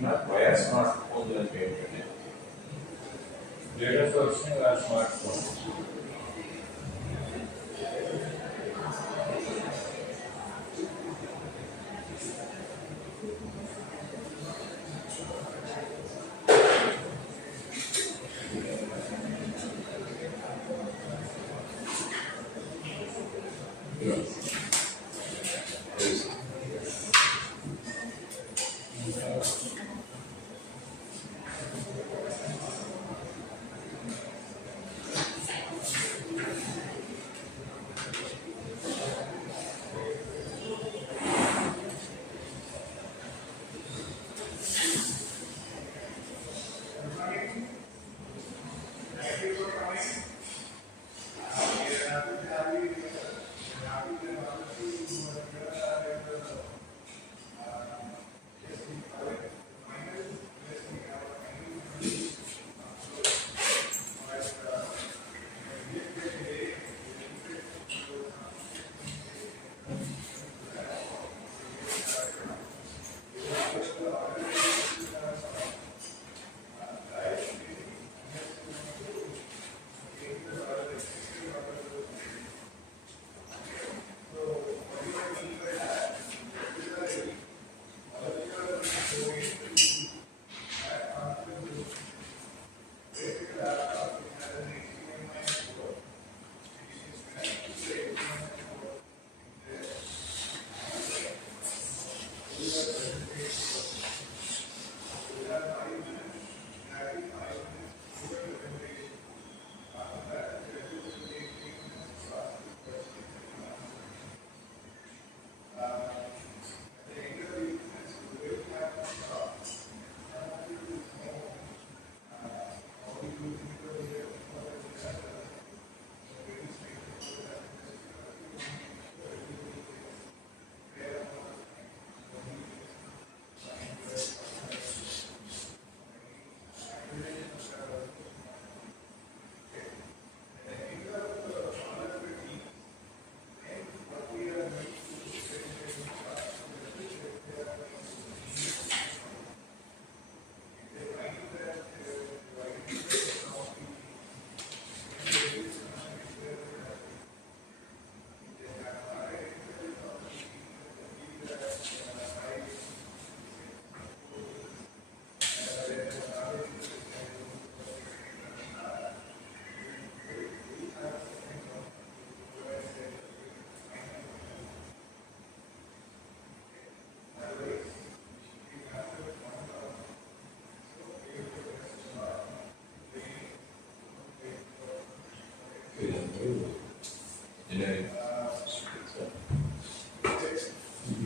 not via smartphone and internet. Data sourcing or smartphone.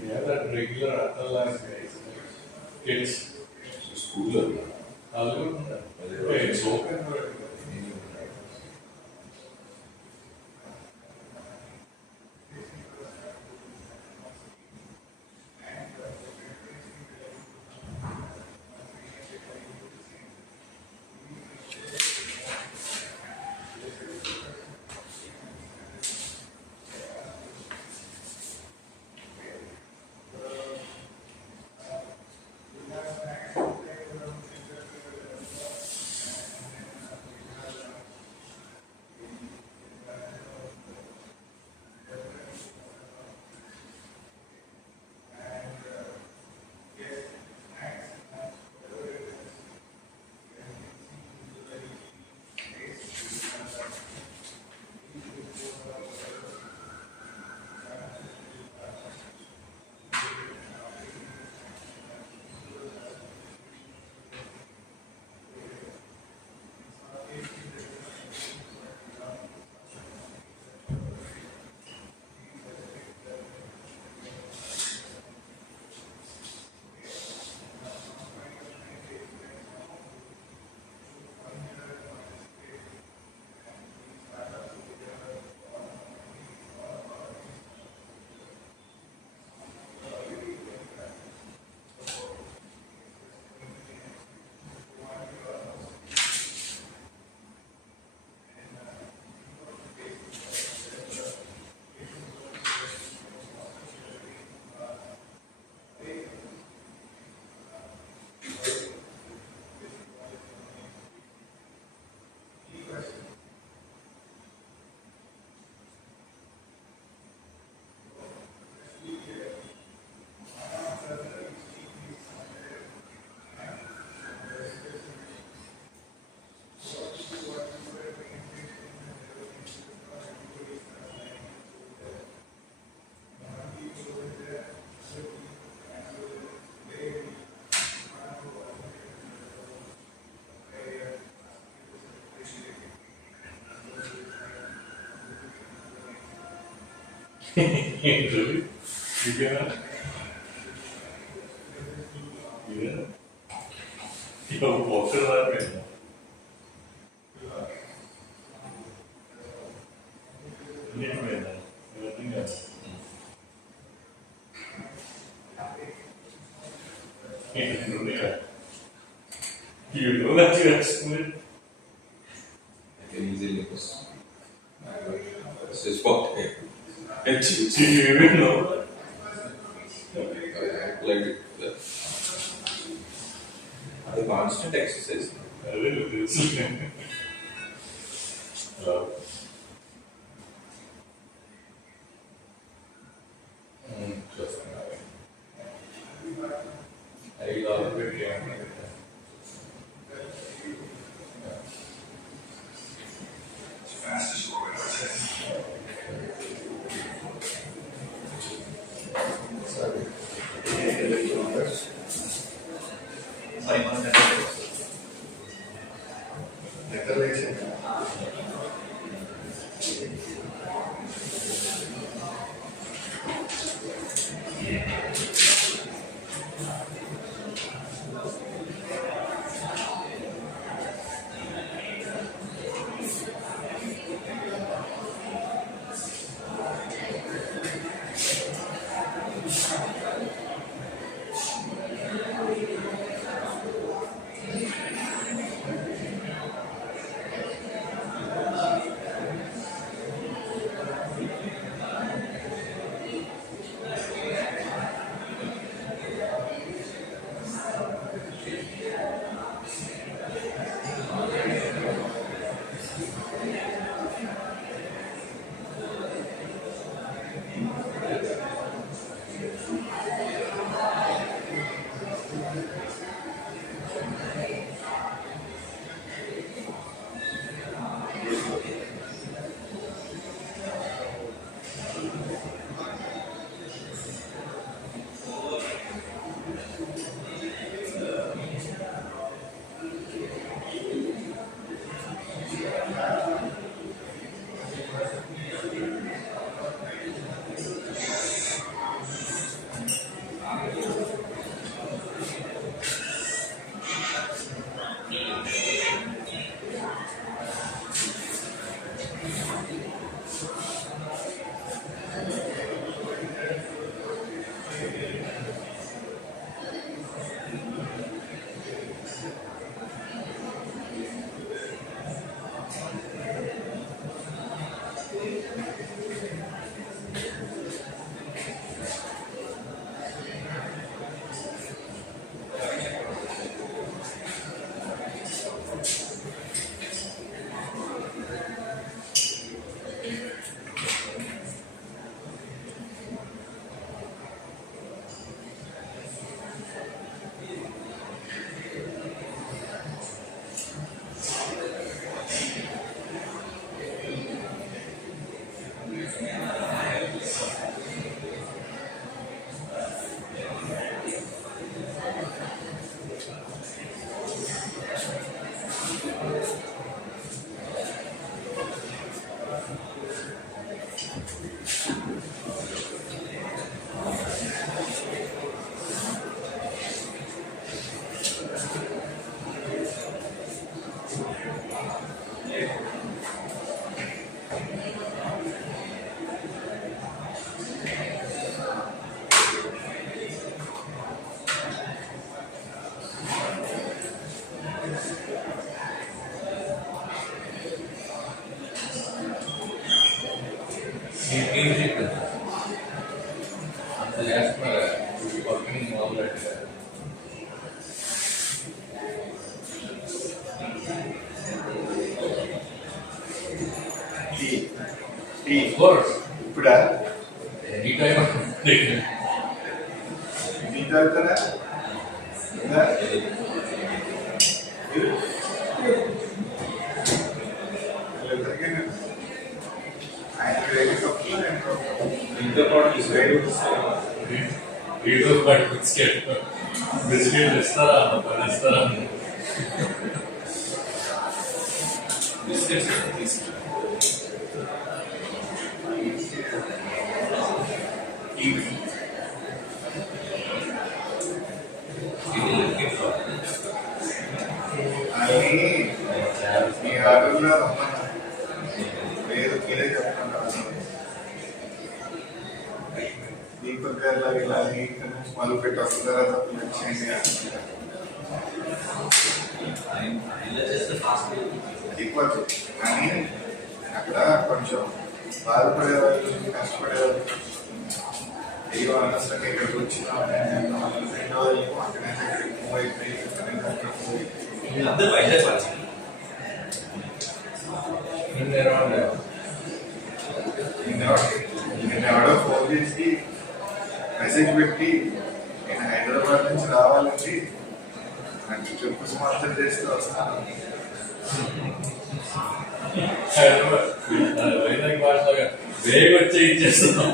Yeah, that regular like kids school. It's open. Really? You can. You can. You have water that way. Anyway, everything else. You know that you explained. I can easily because this is what Do you even know? I applied it. The constant exercise. I will do this. Hello. Just I love it. Music. And last working all that. Of course. ఇప్పుడా Anytime. Tea తాగుతారా ఇంకా? ఎవరికైనా ఆయన వేరే కప్పులు ఇంట్లో పాటు వేరే వీడియో బట్ బిస్కెట్ బిస్కెట్ ఇస్తారా పని ఇస్తారా Biscuits. అని మీ ఆర్డర్లో రమ్మన్నా లేదు మీరే చెప్తున్నారు దీపక్ గారిలో ఇలా మొదలు పెట్టి వస్తుందా తప్పు లక్ష్యంగా అయిపోతుంది కానీ అక్కడ కొంచెం బాధపడేవాళ్ళు కష్టపడేవాళ్ళు అయ్యో అనవసరంగా ఇక్కడికి వచ్చినా రెండో ఏమో అక్కడే మూవ్ అయిపోయి అందరూ వైజాగ్ వాళ్ళు నేను ఎవడో ఫోన్ చేసి మెసేజ్ పెట్టి నేను హైదరాబాద్ నుంచి రావాలండి అంటే చెప్పు స్పాన్సర్ చేస్తే వస్తాను వైజాగ్ భాషగా వేగ వచ్చి ఇచ్చేస్తున్నాం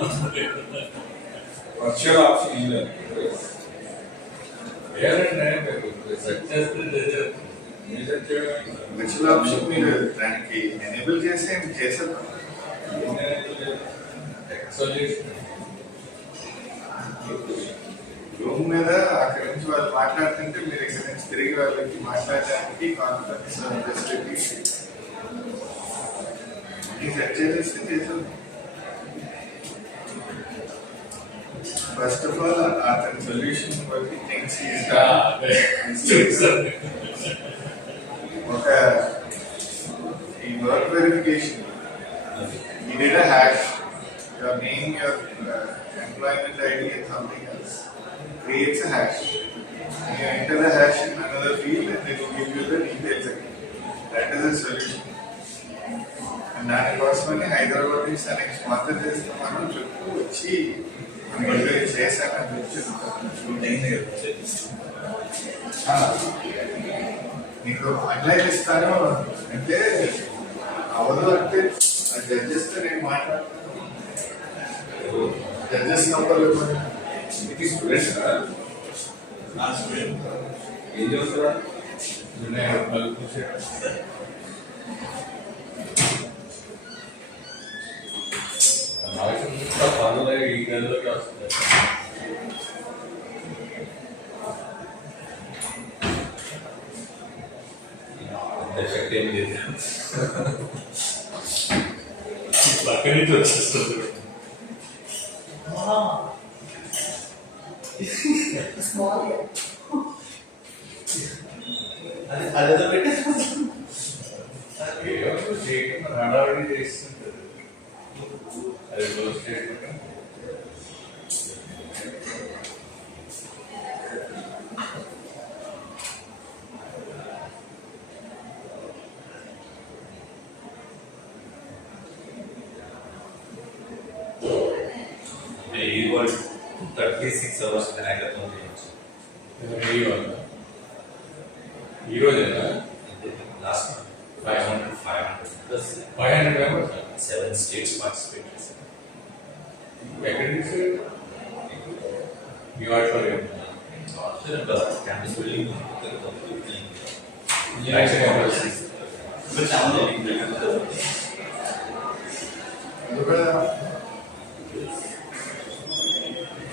వర్చువల్ ఆప్షన్ ఇవ్వలేదు విర్చువల్ ఆప్షన్ మీరు దానికి ఎనేబుల్ చేసి చేసేద్దాం రూమ్ మీద అక్కడి నుంచి వాళ్ళు మాట్లాడుతుంటే మీరు ఇక్కడి నుంచి తిరిగి వాళ్ళకి మాట్లాడడానికి కాన్ఫరెన్స్ ఫెసిలిటీ సెట్ చేసేస్తే చేసేద్దాం ఫస్ట్ ఆఫ్ ఆల్ అతని సొల్యూషన్ బట్టి థింగ్స్ ఒక ఈ work verification you did a hash, your name, your employment ID and something else creates a hash. And you enter the hash in another field and it will give you the details again. That is a solution. And దానికోసమని హైదరాబాద్ నుంచి తనకి sponsor చేస్తే మనం చుట్టూ వచ్చి చేశాను నీకు online ఇస్తాను అంటే అవదు అంటే ఆ జడ్జెస్ తో నేను మాట్లాడుతాను జడ్జెస్ నంబర్ ఇది స్టూడెంట్ ఏం చేస్తారా పనులు ఈ గదిలోకి వస్తుంది శక్తి ఏం లేదు పక్క నుంచి వచ్చేస్తుంది అదేదో పెట్టి హడావిడి చేస్తుంటారు అది క్లోజ్ చేయకుండా ఈ వర్డ్ 36 hours హ్యాకథాన్ చేయొచ్చు ఈ రోజేనా లాస్ట్ 500 members 7 states participated. ఎక్కడి నుంచి మీ వాటిలో Campus building.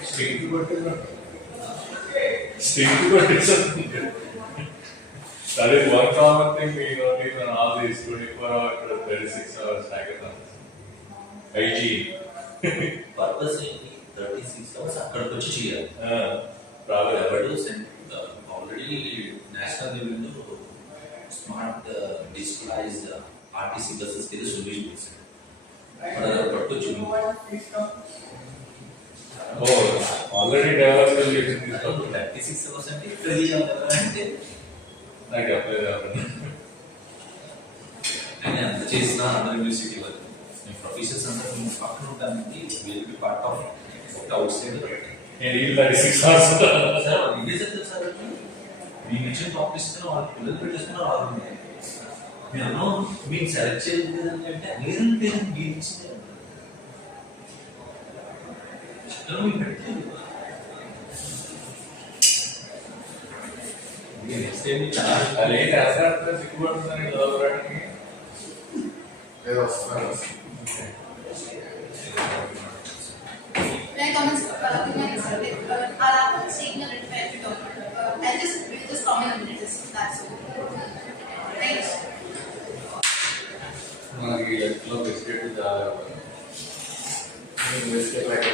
Street to that is one common thing we notice on all these 24-hour, 36 hours hackathons. Hygiene. Purpose in 36 hours అక్కడికి వచ్చి చేయాలి. Probably. Already national level smart digitalized RTC buses కి solution ఇస్తారు. పట్టుకొచ్చు. Oh, already developed solution is 36 hours అంటే ఇక్కడ అంటే నాకు apply కావాలి. నేను అంత చేసిన అదర్ యూనివర్సిటీ వాళ్ళు ప్రొఫెసర్స్ అందరూ పక్కన ఉండడానికి will be part of out side నేను ఈ 36 hours సార్ రిలీజ్ సార్ మీ ఇచ్చిన టాపిక్ ఇస్తున్నా వాళ్ళు పిల్లలు పెట్టేస్తున్నారు వాళ్ళు నేను మీకు సెలెక్ట్ చేయలేదు అంటే లేదంటే మీరు ఇచ్చింది మీకు పెట్టలేదు అదేంటి అసలు సిగ్గుపడుతుందని చదవడానికి వస్తున్నారు comments, our app is taking a little time to talk. We'll just comment a minute. That's all. Right. మనకి ఎట్లో బిస్కెట్ చాలా బిస్కెట్ లైక్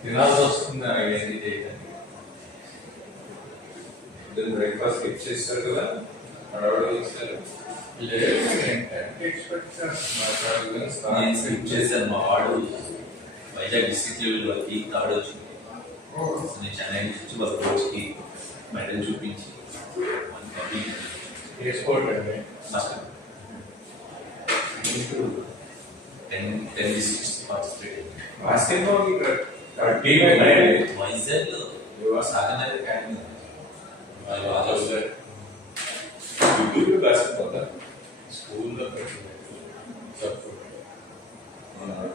తినాల్సి వస్తుంది అవన్నీ చేయడానికి. బ్రేక్ఫాస్ట్ స్కిప్ చేస్తారు కదా, అడవాడు ఇస్తారు. లేదు నేను ఎక్స్పెక్ట్ చేస్తున్నాను. నేను స్కిప్ చేశాను. మా వాడు వైజాగ్ డిస్ట్రిక్ట్ లెవెల్ వరకు థర్డ్ వచ్చింది. నేను చెన్నై నుంచి వాళ్ళ కోచ్కి మెడల్ చూపించి ఏ స్పోర్ట్ అండి? Master 10 districts participate. Basketball team వైజాగ్లో సాగనగర్ అకాడమీ బాస్కెట్బాల్ స్కూల్లో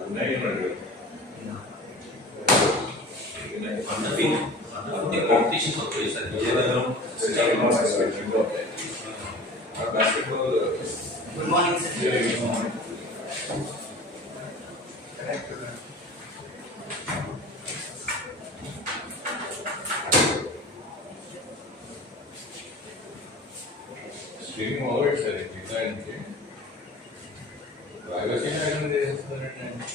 ఉన్నాయి. కాంపిటీషన్స్ వస్తాయి sir Vizianagaram. Basketball Good morning, sir. connect to them. Stream over sir డిజైన్కి ప్రైవసీ మేడం చేస్తారండి.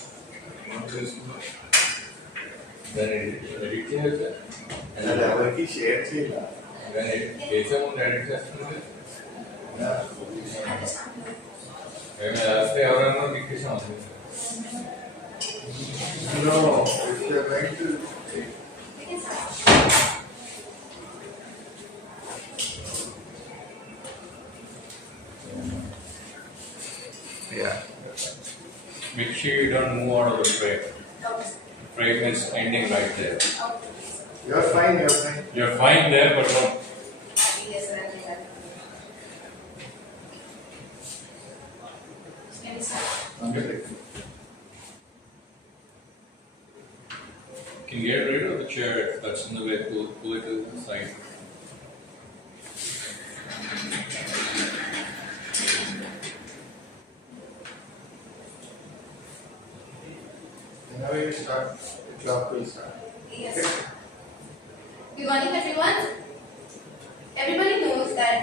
దాన్ని ఎడిట్ చేయాలి సార్. అది ఎవరికి షేర్ చేయాలి. దాన్ని చేసే ముందు ఎడిట్ చేస్తుంది. మేము వేస్తే ఎవరైనా డిక్రిషన్ అవుతుంది sir. No, if you're going to Yeah. Make sure you don't move out of the frame. Okay. Frame is ending right there. Okay. you're fine, you're fine. You're fine there, but don't. Yes, sir. I'll do that. Maybe, sir. Can get rid of the chair that's in the way. Pull it to the side. Whenever you start, the clock will start. Yes. Good morning, everyone. Everybody knows that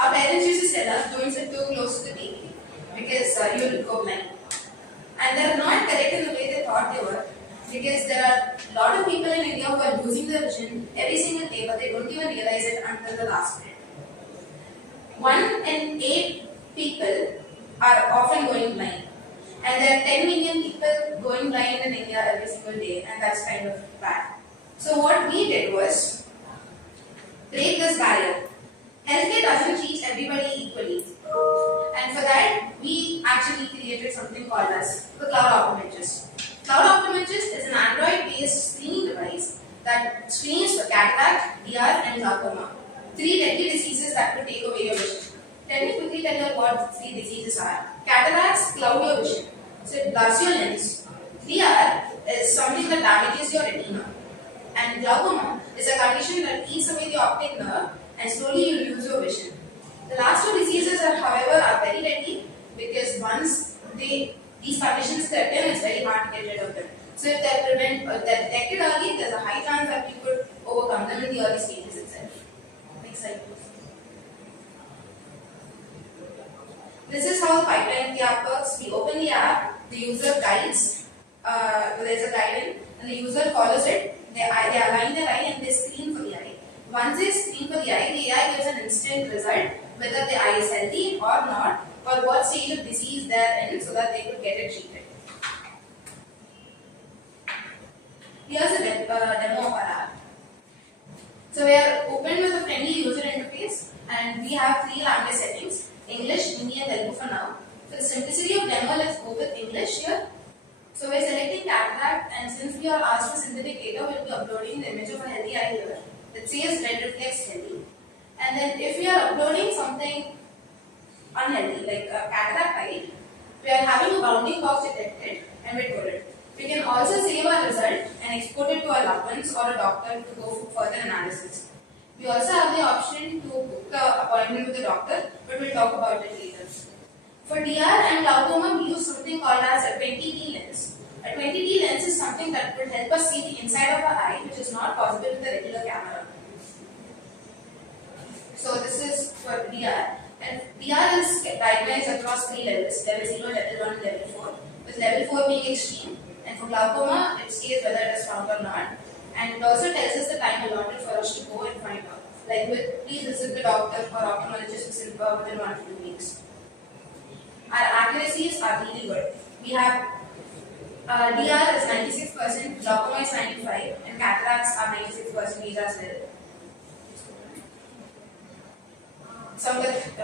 our parents used to tell us don't sit too close to the TV because you'll go blind. And they're not correct in the way they thought they were, because there are a lot of people in India who are losing their vision every single day, but they don't even realize it until the last minute. 1 in 8 people are often going blind. And there are 10 million people going blind in India every single day, and that's kind of bad. So what we did was break this barrier. Healthcare doesn't reach everybody equally. And for that, we actually created something called as the Cloud Optometrist. Cloud Optometrist is an Android-based screening device that screens for cataract, DR, and glaucoma. 3 deadly diseases that could take away your vision. Let me quickly tell you what 3 diseases are. Cataracts cloud your vision, so it blurs your lens. DR is something that damages your retina. And glaucoma is a condition that eats away the optic nerve and slowly you lose your vision. The last 2 diseases, however, are very deadly because once these conditions threaten, it's very hard to get rid of them. So if they're detected early, there's a high chance that we could overcome them in the early stages itself. Next slide, please. This is how the pipeline of the app works. We open the app, the user guides, there's a guidance, and the user follows it. They align their eye and they screen for the eye. Once they screen for the AI gives an instant result whether the eye is healthy or not, or what stage of disease they are in, so that they could get it treated. Here's a demo of our app. So we are open with a friendly user interface, and we have 3 language settings: English, Hindi, and Telugu for now. For the simplicity of demo, let's go with English here. So we're selecting cataract, and since we are asked for synthetic data, we'll be uploading the image of a healthy eye here. It says red reflex healthy. And then if we are uploading something unhealthy, like a cataract eye, we are having a bounding box detected and we put it. We can also save our result and export it to our loved ones or a doctor to go for further analysis. We also have the option to book the appointment with the doctor, but we'll talk about it later. For DR and glaucoma, we use something called as a 20D lens. A 20D is something that would help us see the inside of our eye, which is not possible with the regular camera. So this is for DR, and DR is diagnosed across 3 levels: level 0, level 1, and level 4. With level 4 being extreme, and for glaucoma, it states whether it is found or not. And it also tells us the time allotted for us to go and find out. Like, please visit the doctor or ophthalmologist within 1 to 2 weeks. Our accuracies are really good. We have DR is 96%, glaucoma is 95%, and cataracts are 96% as well.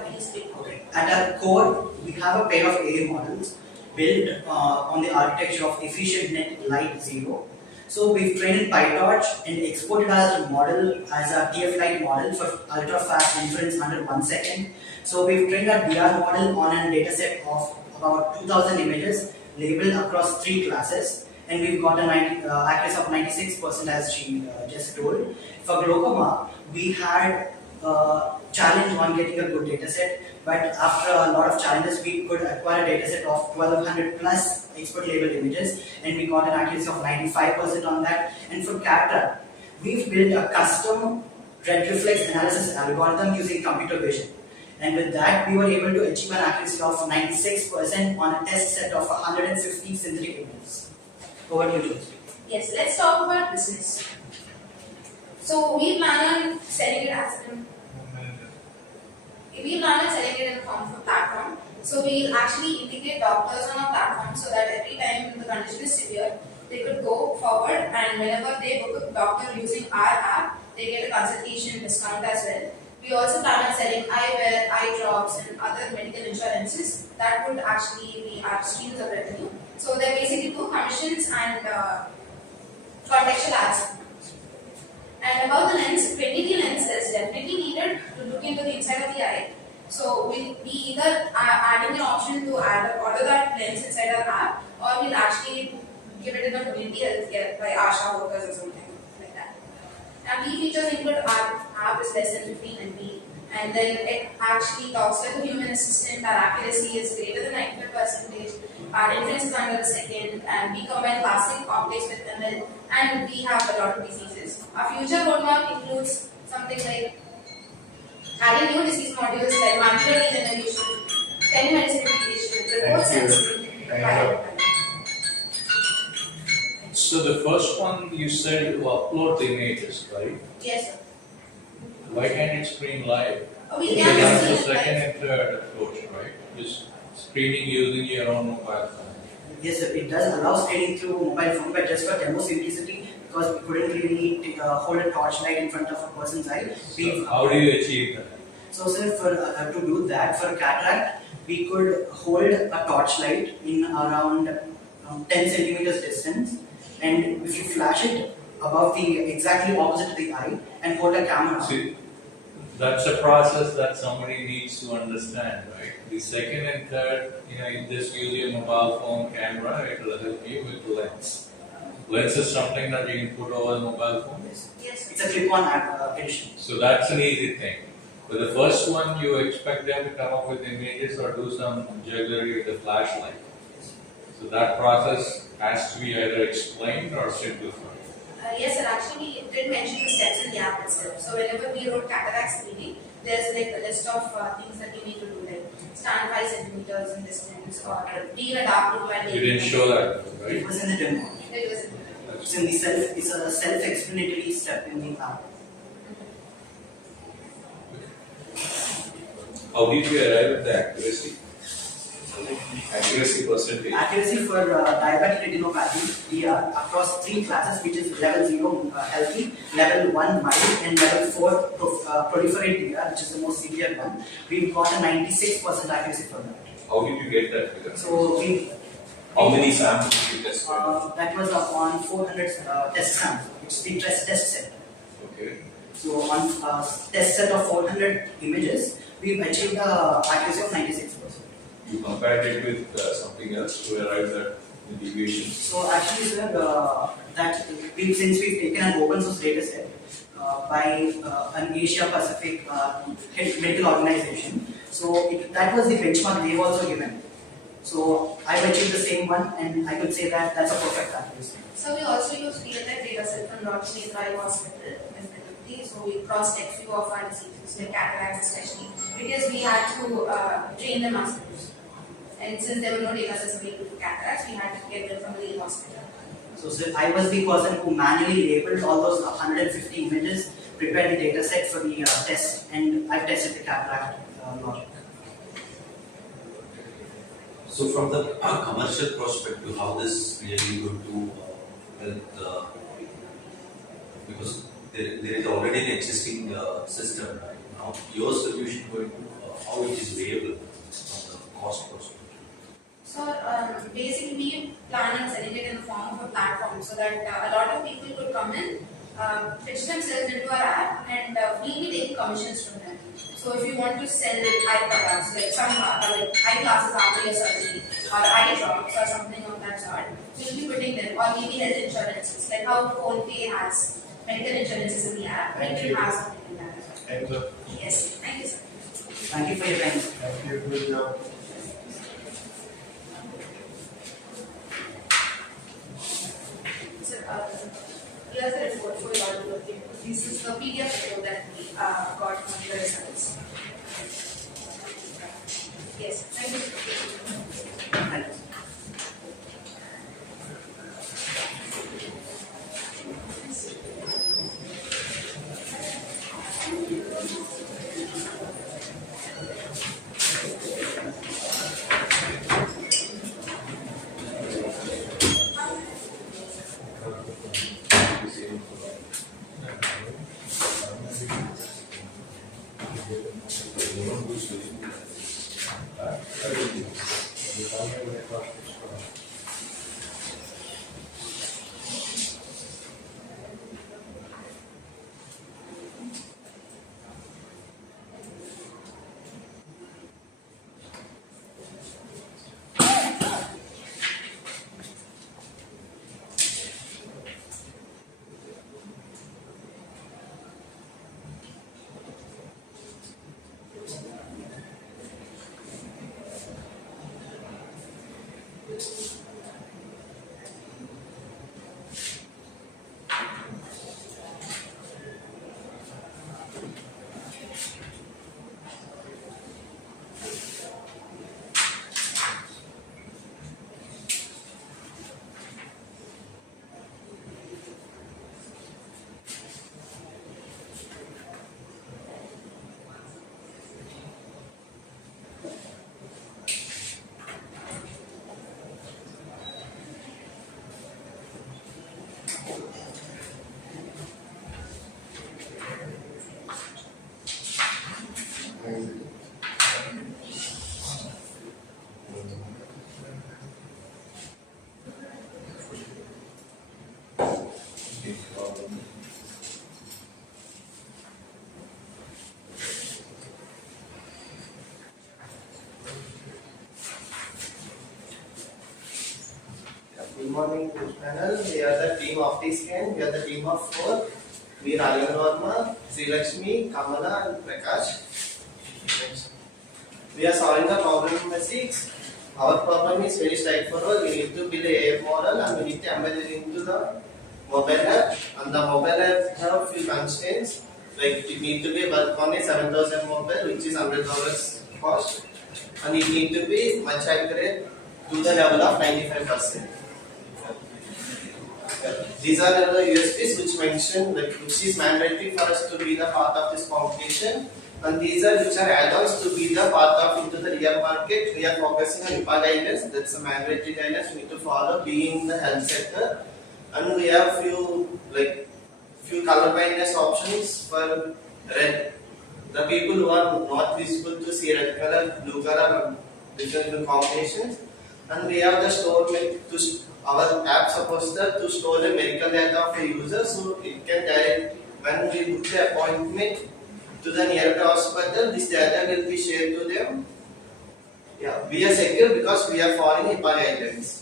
Please speak. Okay. At our core, we have a pair of AA models built on the architecture of efficient net light 0. So we've trained PyTorch and exported our model as a TF light model for ultra fast inference under 1 second. So we've trained our DR model on a dataset of about 2000 images labeled across 3 classes, and we've got an accuracy of 96% as she just told. For glaucoma, we had challenge on getting a good dataset, but after a lot of challenges, we could acquire a dataset of 1200 plus expert labeled images, and we got an accuracy of 95% on that. And for cataract, we've built a custom red reflex analysis algorithm using computer vision. And with that, we were able to achieve an accuracy of 96% on a test set of 150 synthetic images. Over to you, Joseph. Yes, let's talk about business. So we plan on selling it in the form of a platform. So we'll actually integrate doctors on our platform so that every time the condition is severe, they could go forward, and whenever they book a doctor using our app, they get a consultation discount as well. We also plan on selling eyewear, eye drops, and other medical insurances that would actually be our streams of revenue. So they're basically 2 commissions and contextual ads. And about the lens, 20D lens is definitely needed to look into the inside of the eye. So we'll be either adding an option to order that lens inside our app, or we'll actually give it in the community healthcare by ASHA workers or something like that. Now, key features include our app is less than 15 MB, and then it actually talks like a human assistant. Our accuracy is greater than 95%. Our inference is under a second, and we combine classic optics with ML, and we have a lot of diseases. Our future roadmap includes something like adding new disease modules like macular degeneration, telemedicine integration, remote sensing. So the first one you said you upload the images, right? Yes, sir. Why can't it screen live? We So can that's see the it second live. and third approach, right? Just screening using your own mobile phone. Yes, sir. It does allow scanning through mobile phone, but just for demo simplicity, because we couldn't really hold a torchlight in front of a person's eye. So how do you achieve that? So, sir, for to do that, for cataract, we could hold a torchlight in around 10 centimeters distance, and if you flash it above the exactly opposite to the eye and hold a camera. See, that's a process that somebody needs to understand, right? The second and third, you just use your mobile phone camera, it will help you with the lens. Lens is something that you can put over the mobile phone. Yes. It's a clip-on addition. So that's an easy thing. But the first one, you expect them to come up with images or do some jugglery with the flashlight. So that process has to be either explained or simplified. Yes, sir. Actually, it did mention the steps in the app itself. So whenever we wrote cataract screening, there's like a list of things that you need to do, like stand 5 centimeters in distance, or be in a dark room while You didn't show that, It right? was in the demo. It was It's in the it's a self-explanatory step in the app. How did you arrive at the accuracy? Accuracy percentage. Accuracy for diabetic retinopathy, DR, across 3 classes, which is level 0 healthy, level 1 mild, and level 4 proliferate DR, which is the most severe one. We've got a 96% accuracy for that. How did you get that figure? So How many samples did you test? that was upon 400 test samples, which is the test set. Okay. So on test set of 400 images, we've achieved a accuracy of 96%. You compared it with something else to arrive at the deviation. So actually, sir, since we've taken an open source data set by an Asia Pacific medical organization, so that was the benchmark they've also given. So I've achieved the same one, and I could say that that's a perfect practice. So we also use real-time data set from Dr. Netra Hospital, definitely. So we cross-check few of our diseases, like cataracts especially, because we had to train them ourselves. And since there were no data sets available for cataracts, we had to get them from the real hospital. So, sir, I was the person who manually labeled all those 150 images, prepared the data set for the test, and I've tested the cataract logic. So from the commercial perspective, how this really going to help because there is already an existing system right now. Your solution going to how it is viable from the cost perspective. So basically, we plan and selling it in the form of a platform so that a lot of people could come in, pitch themselves into our app, and we'll be taking commissions from them. So if you want to sell eye products, like some like eyeglasses after your surgery, or eye drops or something of that sort, we'll be putting them, or maybe health insurances, like how PhonePe has medical insurances in the app, we will have something in that as well. Thank you. Yes, thank you, sir. Thank you for your time. Thank you. Good job. Sir, here's the report for your working. This is the PDF report that we got from the results. Yes, thank you. Thank you. Good morning, panel. We are the team of the scan. We are the team of 4. We are Aryan Varma, Sri Lakshmi, Kamala, and Prakash. We are solving the problem number 6. Our problem is very straightforward. We need to build a AI model and we need to embed it into the mobile app. And the mobile app have few constraints. Like it need to be work on a 7000 mobile, which is $100 cost, and it need to be much accurate to the level of 95%. These are the USPs which mention which is mandatory for us to be the part of this competition, and these are which are add-ons to be the part of into the real market. We are focusing on HIPAA guidelines. That's a mandatory guidelines we need to follow being in the health sector, and we have few color blindness options for red. The people who are not visible to see red color, blue color, different combinations, and we have the store our app supposed to store the medical data of a user, so it can direct when we book the appointment to the nearby hospital. This data will be shared to them. Yeah, we are secure because we are following HIPAA guidelines.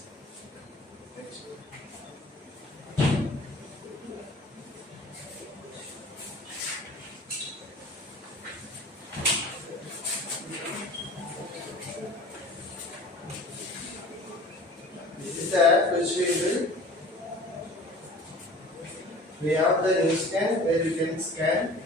We have the new scan where you can scan.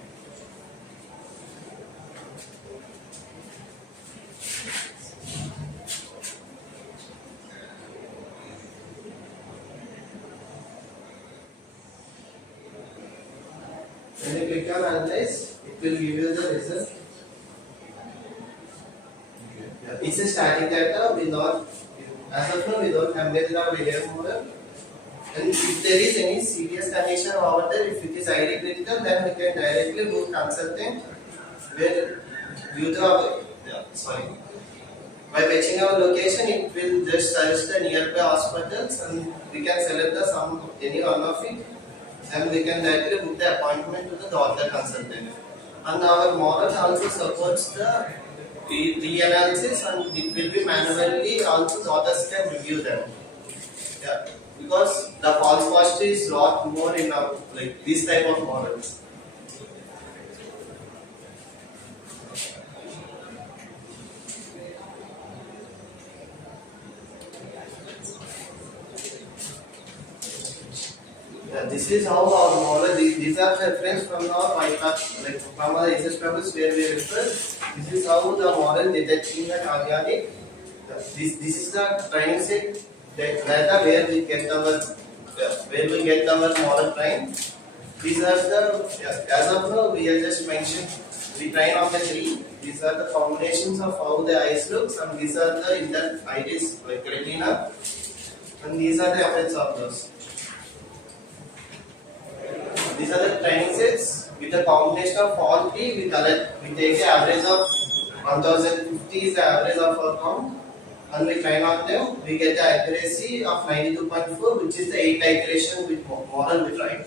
When you click on analyze, it will give you the result. Yeah, it's a static data. We not, as of now, we don't have our layer model. And if there is any serious condition over there, if it is ID critical, then we can directly move consultant where due to our, by fetching our location, it will just suggest the nearby hospitals and we can select the any one of it and we can directly book the appointment to the other consultant. And our model also supports the re-analysis and it will be manually also the others can review them. Yeah. Because the false positive is lot more in like this type of models. Yeah, this is how our model. These are reference from our PyTorch, like from our research papers where we refer. This is how the model detecting an organic. This is the training set. Data where we get our model trained. These are the as of now we have just mentioned we train on the tree. These are the combinations of how the eyes looks and these are the inner iris like retina and these are the effects of those. These are the training sets with a combination of all three. We take the average of 1050 is the average of our count. And we train on them, we get the accuracy of 92.4, which is the 8 iteration with model we tried.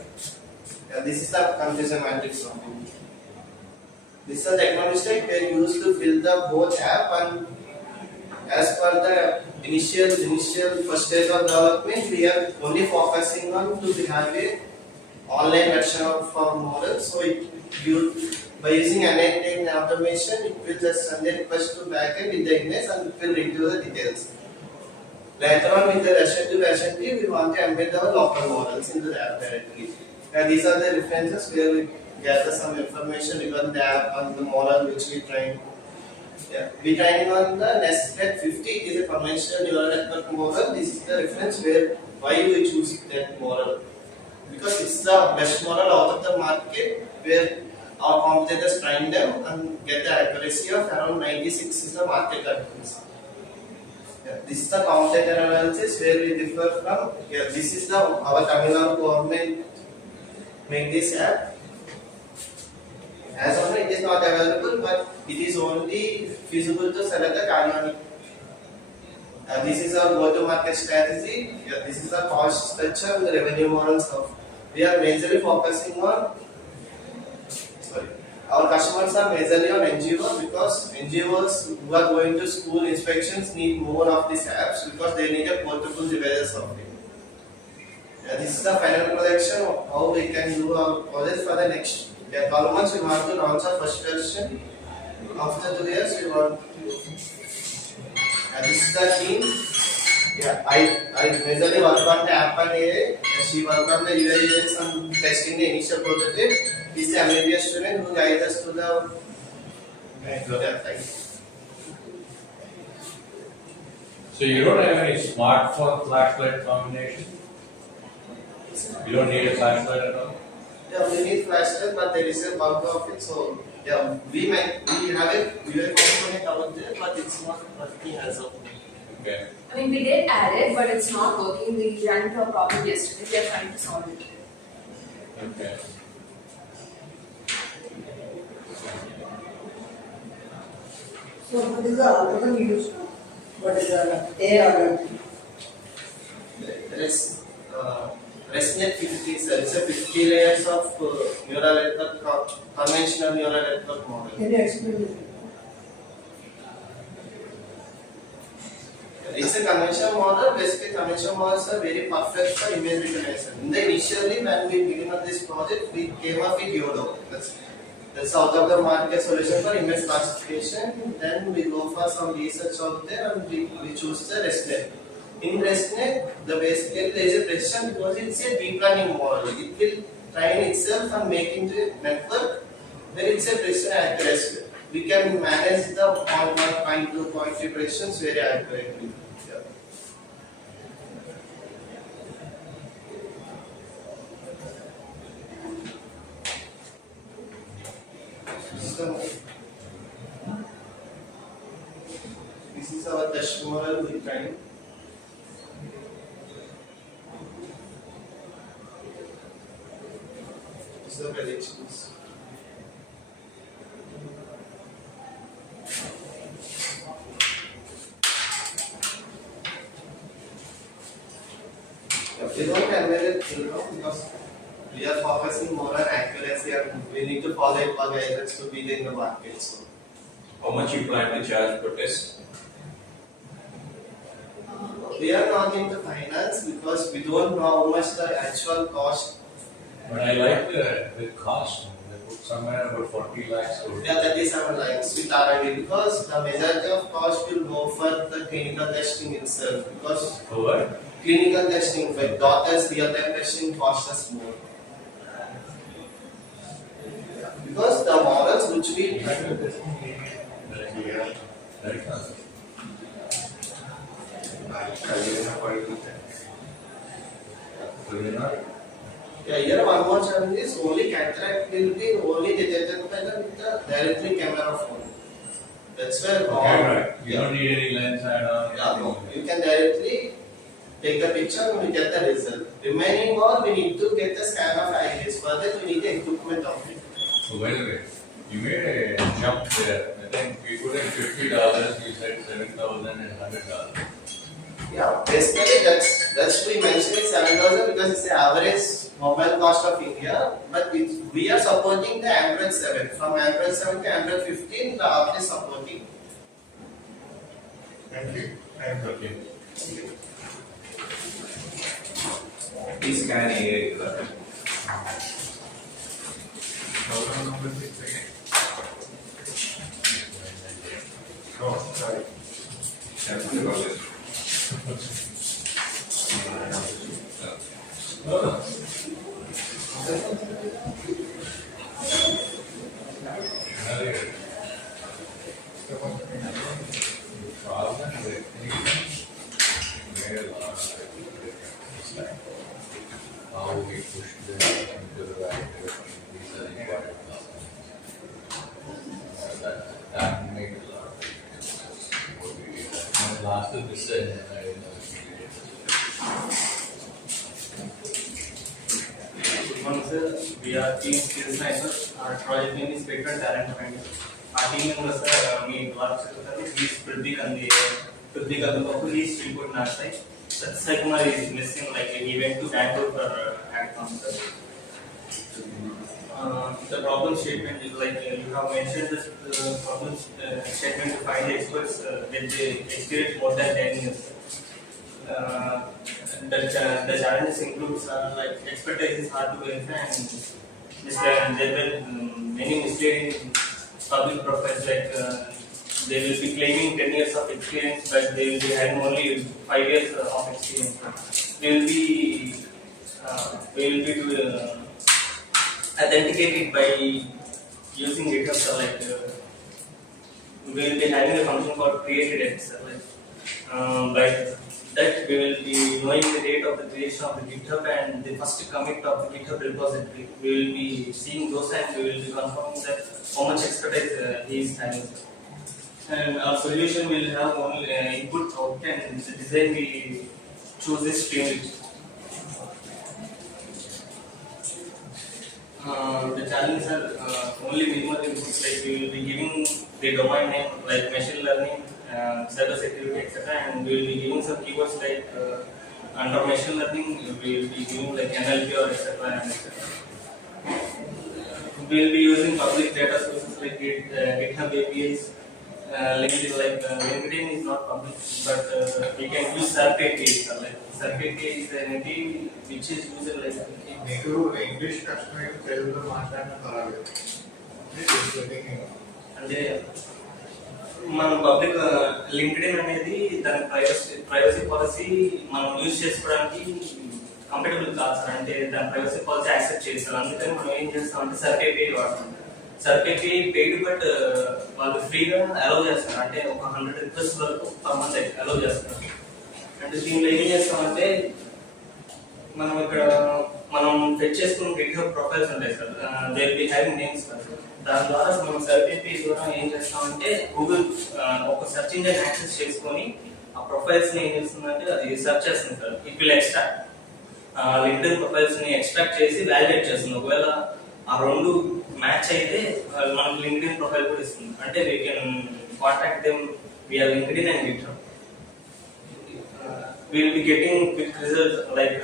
Yeah, this is the confusion matrix. This is the technology stack we used to build the both app and as per the initial first stage of development, we are only focusing on to have a online version of our model. So by using end-to-end automation, it will just send a request to backend with the image and it will read the details. Later on, with the version 2, version 3, we want to embed our local models into the app directly. And these are the references where we gather some information regarding the app and the model which we train. Yeah. We training on the Nested 50. It is a conventional neural network model. This is the reference why we choose that model. Because it's the best model out of the market where our competitors train them and get the accuracy of around 96 is the market accuracy. Yeah, this is the competitor analysis where we differ from. Yeah, this is our Tamil Nadu government make this app. As of now, it is not available, but it is only feasible to sell at the Kalyani. This is our go-to-market strategy. Yeah, this is the cost structure and the revenue model stuff. We are majorly focusing on. Our customers are majorly on NGOs because NGOs who are going to school inspections need more of these apps because they need a portable device of it. Yeah, this is the final projection of how we can do our project for the next 12 months. We want to launch our first version. After 2 years, we want to. This is the team. Yeah, I majorly work on the app and AI. She worked on the UI UX and testing the initial prototype. This is the MBA student who guides us to the So you don't have any smartphone flashlight combination? You don't need a flashlight at all? Yeah, we need flashlight, but there is a bug of it. So yeah, we have a UI component out there, but it's not working as of now. Okay. I mean, we did add it, but it's not working. We ran into a problem yesterday. We are trying to solve it. Okay. So what is the algorithm used? What is the AI algorithm? ResNet 50, sir. It's a 50 layers of neural network, conventional neural network model. Can you explain this? It's a conventional model. Basically, conventional models are very perfect for image recognition. Initially, when we began on this project, we came up with YODO. That's out of the market solution for image classification. Then we go for some research out there and we choose the ResNet. In ResNet, basically there is a precision because it's a deep learning model. It will train itself and make into a network. Then it's a precision accuracy. We can manage the 0.1, 0.2, 0.3 precisions very accurately. Yeah. This is our test model we train. This is the predictions. We don't convey it till now because we are focusing more on accuracy and we need to follow it for guidance to be in the market. So, How much you plan to charge per test? we are not into finance because we don't know how much the actual cost. But I like the cost. They put somewhere about 40 lakhs. Yeah, that is our lines with R&D because the majority of cost will go for the clinical testing itself because For what? clinical testing, like doctors, real-time testing cost us more. Because the models which we here one more challenge is only cataract will be only detected by the with the directly camera phone. That's where Camera. You don't need any lens add-on. yeah, no. You can directly take the picture and we get the result. Remaining all we need to get the scan of iris. For that we need the equipment of it. So wait a minute. You made a jump there. I think we put in $50. You said $7,000 and $100. Yeah, basically that's we mentioned 7,000 because it's the average mobile cost of India. But we are supporting the Android 7. From Android 7 to Android 15, the app is supporting. Thank you. Thanks, okay. Please scan AA. Problem number 6 again. No, sorry. That's the problem. How we push them into the right direction. These are required that makes a lot of difference. What we did. And last of the session, I didn't know if we did it. Good morning, sir. We are team skills science. Our project name is Patent Talent Finder. Our team members are me, he is Pratik and the police report in our site. Satsai Kumar is missing, like he went to Bangalore for hackathon. The problem statement is like you have mentioned this problem statement to find experts with the experience more than 10 years. The challenges includes like expertise is hard to verify and there were many misleading public profiles like they will be claiming 10 years of experience but they will be having only 5 years of experience. They will be authenticated by using GitHub. So like we will be having a function called created at by that we will be knowing the date of the creation of the GitHub and the first commit of the GitHub repository. We will be seeing those and we will be confirming that how much expertise he is having. And our solution will have only input, output, and the design we choose is stream. The challenges are only minimal inputs, like we will be giving the domain name like machine learning, cyber security, etc. And we will be giving some keywords like under machine learning, we will be giving like NLP or etc. We will be using public data sources like GitHub APIs. LinkedIn, like LinkedIn is not public, but we can use SAP APIs. Like SAP API is an API which is used like. మీకు English కష్టమే తెలుగులో మాట్లాడిన పర్వాలేదు అంటే మన public LinkedIn అనేది దాని privacy policy మనం యూజ్ చేసుకోవడానికి కంఫర్టబుల్ కాదు సార్. అంటే దాని ప్రైవసీ పాలసీ యాక్సెప్ట్ చేస్తారు. అందుకని మనం ఏం చేస్తామంటే సర్కేపీ వాడతాం. సర్కేపీ పెయిడ్, బట్ వాళ్ళు ఫ్రీగా అలౌ చేస్తారు. అంటే ఒక 100 రిక్వెస్ట్ వరకు పర్ మంత్ అలౌ చేస్తారు. అంటే దీనిలో ఏం చేస్తామంటే మనం ఇక్కడ మనం ఫెచ్ చేసుకున్న గిట్హబ్ ప్రొఫైల్స్ ఉంటాయి sir. They will be having names sir. దాని ద్వారా మనం సర్కేపీ ద్వారా ఏం చేస్తామంటే గూగుల్ ఒక సెర్చ్ ఇంజిన్ యాక్సెస్ చేసుకొని ఆ ప్రొఫైల్స్ ని ఏం చేస్తుందంటే అది సెర్చ్ చేస్తుంది sir. It will extract LinkedIn profiles ని ఎక్స్ట్రాక్ట్ చేసి వ్యాలిడేట్ చేస్తుంది. ఒకవేళ ఆ రెండు మ్యాచ్ అయితే మనకు లింక్డ్ఇన్ ప్రొఫైల్ కూడా ఇస్తుంది. అంటే we can contact them via LinkedIn and GitHub. We will be getting quick results like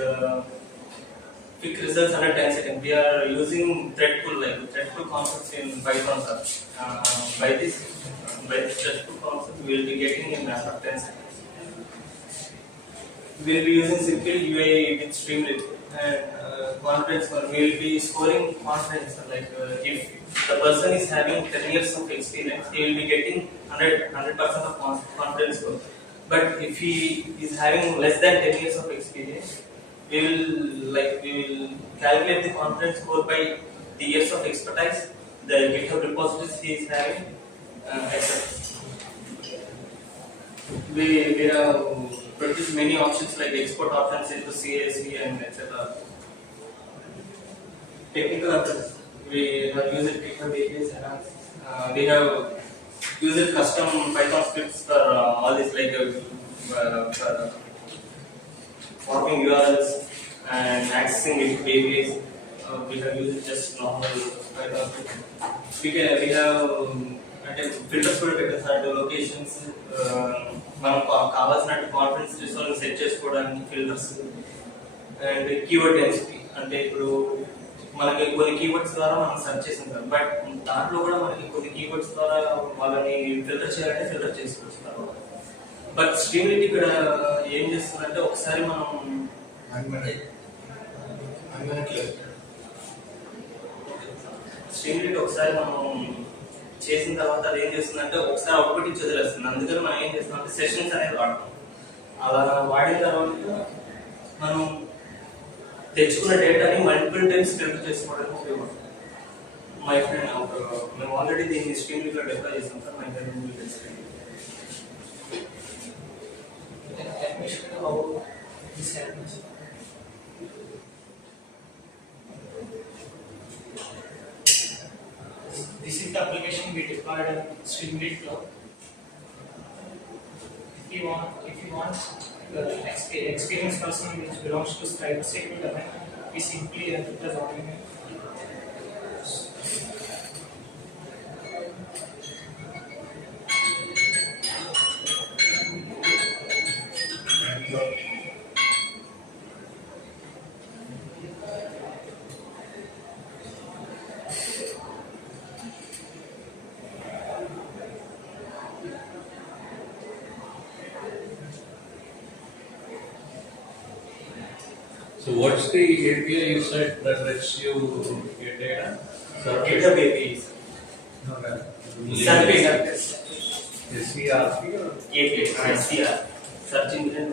quick results under 10 seconds. We are using threadful concepts in Python, sir. By this threadful concept, we will be getting in matter of 10 seconds. We will be using simple UI with Streamlit and confidence. We will be scoring confidence. Like if the person is having 10 years of experience, he will be getting 100% of confidence score. But if he is having less than 10 years of experience, we will calculate the confidence score by the years of expertise, the GitHub repositories he is having, etc. We have produced many options like export options into CSV and etc. Technical options. We have used GitHub APIs analysis. We have used custom Python scripts for all this, like for formatting URLs and accessing it APIs. We have used just normal Python scripts. We have filters కూడా పెట్టారు sir. Locations మనం కావాల్సినట్టు confidence resource set చేసుకోవడానికి filters and keyword density. అంటే ఇప్పుడు మనకి కొన్ని keywords ద్వారా మనం సెర్చ్ చేసాం సార్. బట్ దాంట్లో కూడా మనకి కొన్ని కీవర్డ్స్ ద్వారా వాళ్ళని ఫిల్టర్ చేయాలంటే ఫిల్టర్ చేసుకోవచ్చు తర్వాత. బట్ స్ట్రీమ్లిట్ ఇక్కడ ఏం చేస్తుందంటే ఒకసారి మనం స్ట్రీమ్లిట్ ఒకసారి మనం చేసిన తర్వాత అది ఏం చేస్తుందంటే ఒకసారి అవుట్పుట్ ఇచ్చి వదిలేస్తుంది. అందుకని మనం ఏం చేస్తామంటే సెషన్స్ అనేది వాడతాం. అలా వాడిన తర్వాత మనం తెచ్చుకున్న డేటాని మల్టిపుల్ టైమ్స్ ఫిల్టర్ చేసుకోవడానికి ఉపయోగపడుతుంది. మై ఫ్రెండ్ మేము ఆల్రెడీ దీన్ని స్ట్రీమ్లిట్లో డిప్లాయ్ చేసాం sir. My friend this is the application we deployed in Streamlit Cloud. If you want experienced person which belongs to cybersecurity domain, we simply enter the document. So what's the API you said that lets you get data? GitHub APIs. SCRP or API, SCR, search engine.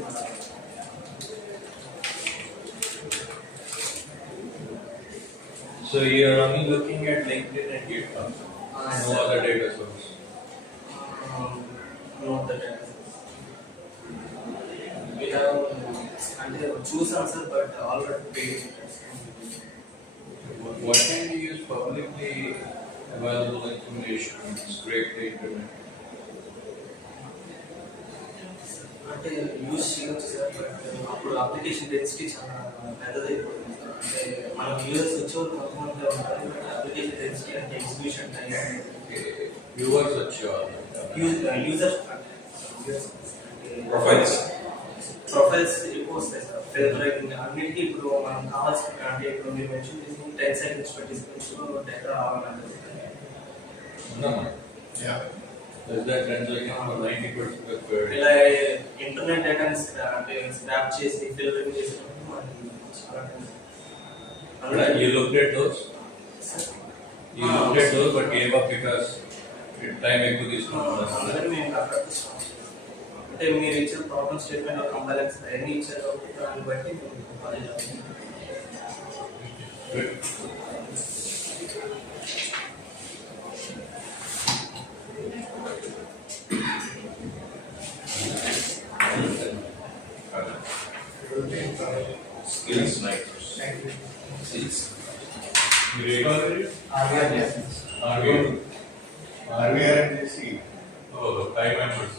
so you're only looking at LinkedIn and GitHub, no other data source. No other data source. We have choose answer, but already paid. What can you use publicly available information to scrape the internet? అంటే use చేయవచ్చు sir. But అప్పుడు application density చాలా పెద్దదైపోతుంది. అంటే మనకు users వచ్చేవాళ్ళు కొంతమంది ఉంటారు. But application density అంటే ఎగ్జిక్యూషన్ టైం Viewers వచ్చేవాళ్ళు యూజర్స్ ప్రొఫైల్స్ ఎక్కువ వస్తాయి సార్. ఫిల్టరింగ్ అన్నిటికీ ఇప్పుడు మనం కావాల్సిన అంటే ఇప్పుడు మీరు మెన్షన్ చేసి 10 seconds పెట్టేసుకోవచ్చు డేటా రావాలంటే. Is that 10 seconds for 90% of query? ఇలా ఇంటర్నెట్ డేటాని అంటే స్క్రాప్ చేసి ఫిల్టరింగ్ చేసినప్పుడు మనకి చాలా You looked at those? You looked at those but gave up because time ఎక్కువ తీసుకుంటున్నాను. అందరూ మేము కాపాడుతున్నాం. అంటే మీరు ఇచ్చిన ప్రాబ్లమ్ స్టేట్మెంట్ ఆఫ్ కంపైలెన్స్ అన్ని ఇచ్చారు దాన్ని బట్టి మేము కాలేజ్ అవుతుంది. Skills night. Skills. You read already? Are we? RVR and JC. Oh, 5 members.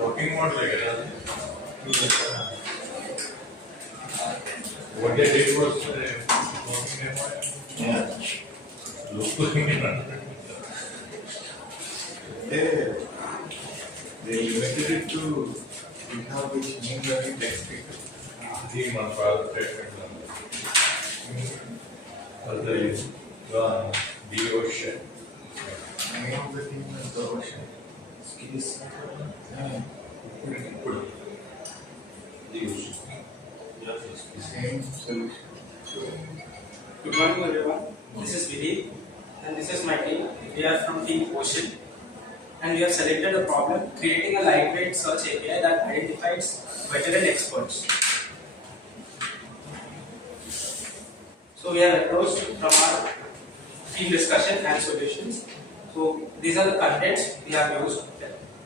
Working model like that. What they did was working environment. Yeah. Looking environment. They limited it to GitHub, which means that it expected. The one father statement. Other is gone. The ocean. Name of the team is the ocean. Skills. Yeah. Put. The ocean. Same solution. Good morning everyone. This is Vidhi and this is my team. We are from Team Ocean and we have selected a problem creating a lightweight search API that identifies veteran experts. So we have approached from our team discussion and solutions. So these are the contents we have used.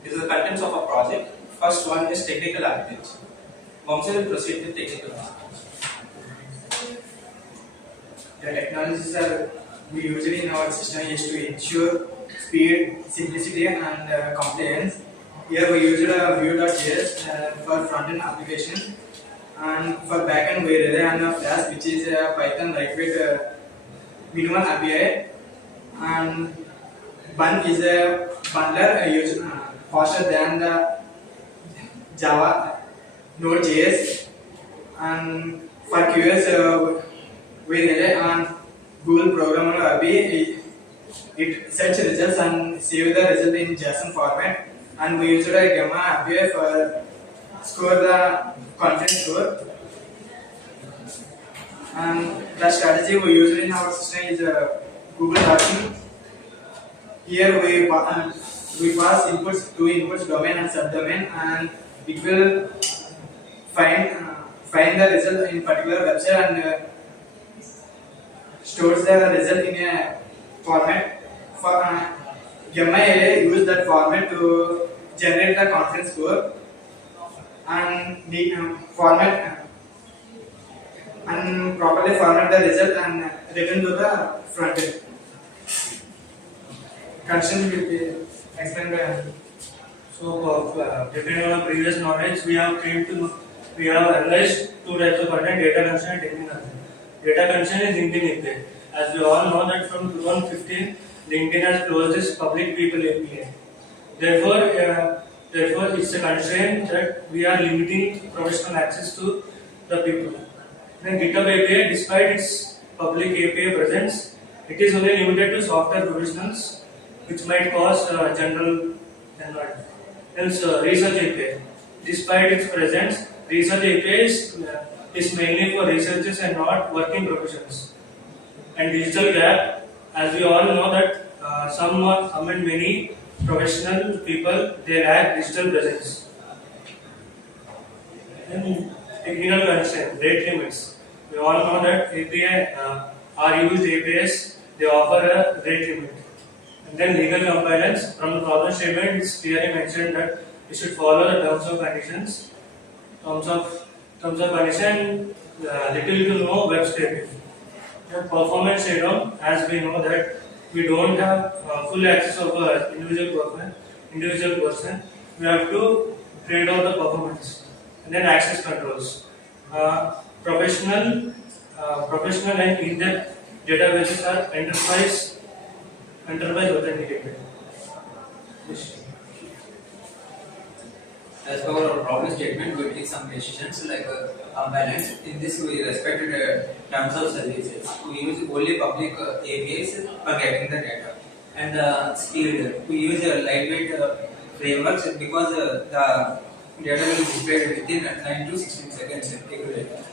These are the contents of our project. First one is technical architecture. Vamsi will proceed with technical architecture. The technologies we usually in our system is to ensure speed, simplicity and compliance. Here we used a Vue.js for front-end application and for back-end we rely on a Flask which is a Python lightweight minimal API and Bun is a bundler used faster than the Java Node.js and for QS we rely on Google Programmer API. It sets results and saves the result in JSON format and we use a Gamma API for score the content score and the strategy we use in our system is Google Document. Here we pass inputs, two inputs, domain and subdomain, and it will find the result in particular website and stores the result in a format. For Gamma use that format to generate the conference score and the format and properly format the result and return to the front end. Condition will be explained by So, depending on our previous knowledge, we have analyzed two types of content: data condition and technical condition. Data condition is LinkedIn API. As we all know that from 2015, LinkedIn has closed its public people API. Therefore, it's a constraint that we are limiting professional access to the people. Then GitHub API, despite its public API presence, it is only limited to software professionals, which might cause general environment. Hence, research API, despite its presence, research API is mainly for researchers and not working professionals. And digital gap, as we all know that some and many professional people they lack digital presence. Then technical constraint, rate limits. We all know that API are used APIs, they offer a rate limit. And then legal compliance, from the problem statement, it's clearly mentioned that we should follow the terms of conditions. Terms of condition, little to no web scraping. The performance trade-off, as we know that we don't have full access of individual person. We have to trade off the performance. And then access controls. Professional and in-depth databases are enterprise authenticated. as per our problem statement, we take some decisions like balance. In this, we respected terms of services. We use only public APIs for getting the data. And speed, we use lightweight frameworks because the data will be displayed within 9 to 16 seconds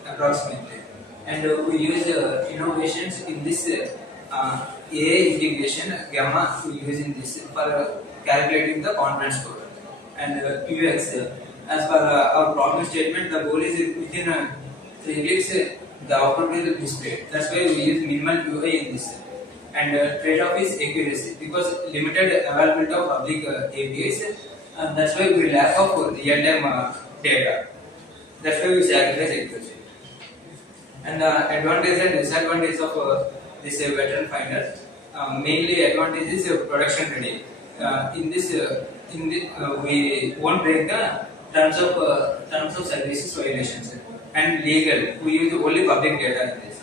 approximately. And we use innovations in this AI integration gamma we use in this for calculating the conference code. And UX, as per our problem statement, the goal is within 3 weeks the output will be displayed. That's why we use minimal UI in this. And trade-off is accuracy because limited availability of public APIs. That's why we lack of real-time data. That's why we sacrifice accuracy. And advantage and disadvantage of this veteran finder. Mainly advantage is production ready. In this, we won't break the terms of services violations. And legal, we use only public data in this.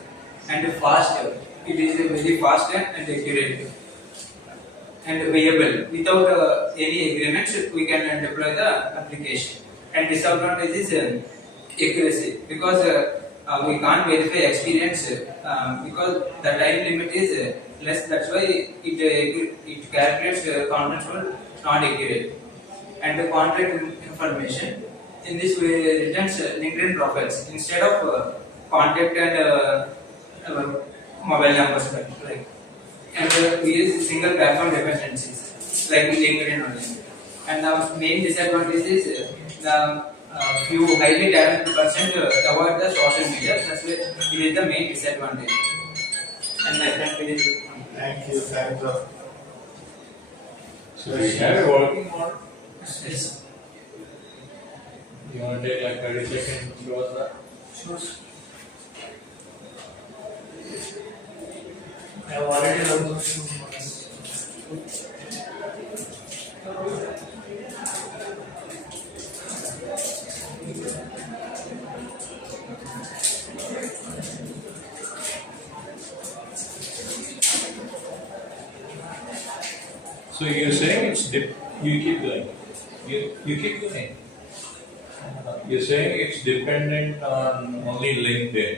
And fast, it is very fast and accurate. And viable, without any agreements, we can deploy the application. And disadvantage is accuracy because we can't verify experience because the time limit is less. That's why it calculates conference not accurate. And the contact information, in this way returns LinkedIn profiles instead of contact and mobile numbers like. And we use single platform dependencies like LinkedIn only. And the main disadvantage is the few highly talented person avoid the social media. That's why it is the main disadvantage. And my friend will. Thank you, Sandra. So we have a working model. Yes. You want to take like 30 seconds to show us that? Sure. I have already done those two models. So you're saying you keep going. You keep going. You're saying it's dependent on only LinkedIn.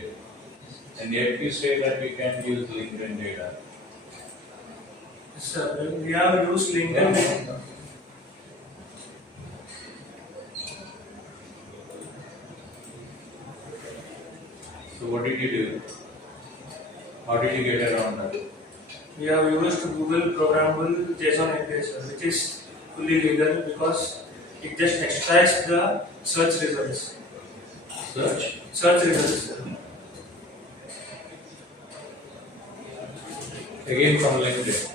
And yet you say that we can use LinkedIn data. Sir, we have used LinkedIn. So what did you do? How did you get around that? We have used Google programmable JSON API, sir, which is fully legal because it just extracts the search results. Search results, sir. Again from LinkedIn.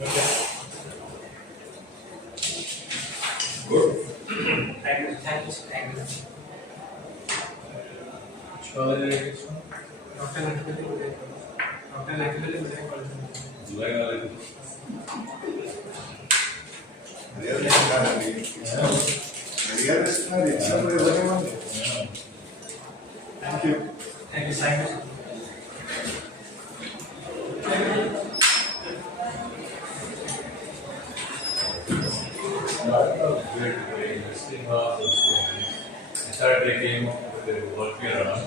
Okay. Good. Thank you. Thank you. Thank you. Dr. Lakshmi Budai. Dr. Lakshmi Budai. Thank you. Thank you. Thank you. Very interesting how those things. I started taking the work around.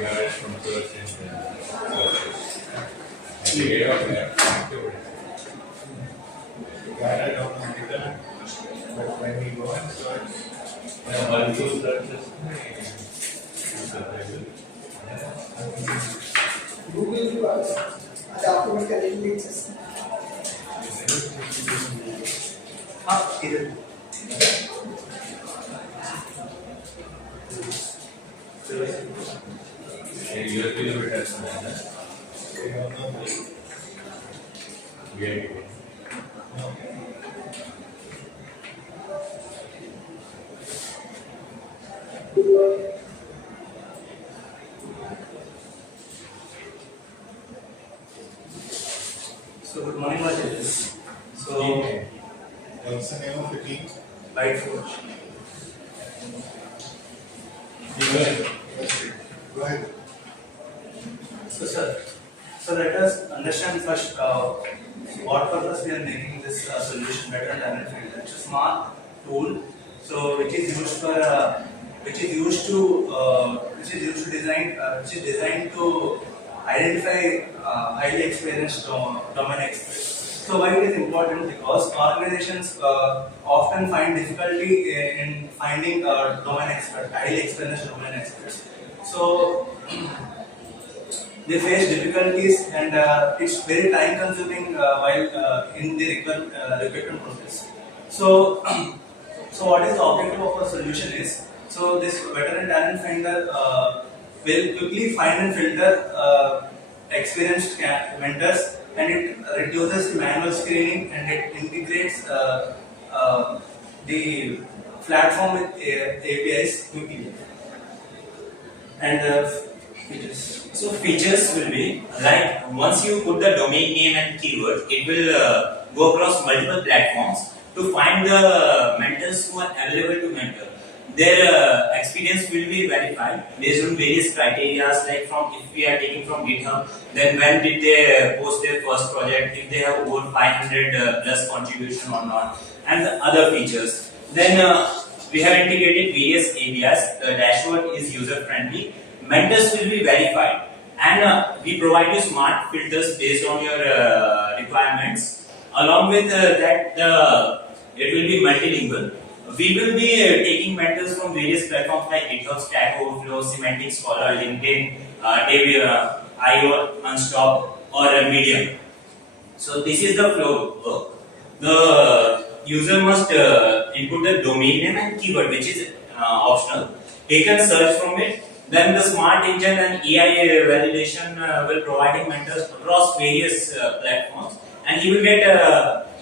Guys from search I don't know either, but when we go and search, multiple searches. Google అది ఆటోమేటిక్గా చేస్తుంది. So good morning, Majid. So what's the name of the team? Lightforge. Go ahead. So let us understand first what purpose we are making this solution better and dynamic filter. It's a smart tool, so which is used to designed to identify highly experienced domain experts. So why it is important? Because organizations often find difficulty in finding domain experts, highly experienced domain experts. So they face difficulties, and it's very time consuming while in the recruitment process. So, so what is the objective of a solution is, so this veteran talent finder will quickly find and filter experienced mentors, and it reduces the manual screening, and it integrates the platform with APIs quickly. And so features will be like once you put the domain name and keyword, it will go across multiple platforms to find the mentors who are available to mentor. Their experience will be verified based on various criteria, like from if we are taking from GitHub, then when did they post their first project, if they have over 500 plus contribution or not, and the other features. Then we have integrated various APIs. The dashboard is user friendly. Mentors will be verified, and we provide you smart filters based on your requirements. Along with that, it will be multilingual. We will be taking mentors from various platforms like GitHub, Stack Overflow, Semantic Scholar, LinkedIn, IO, Unstop, or Medium. So this is the flow. The user must input the domain name and keyword, which is optional. He can search from it. Then the smart engine and AI validation will provide mentors across various platforms, and he will get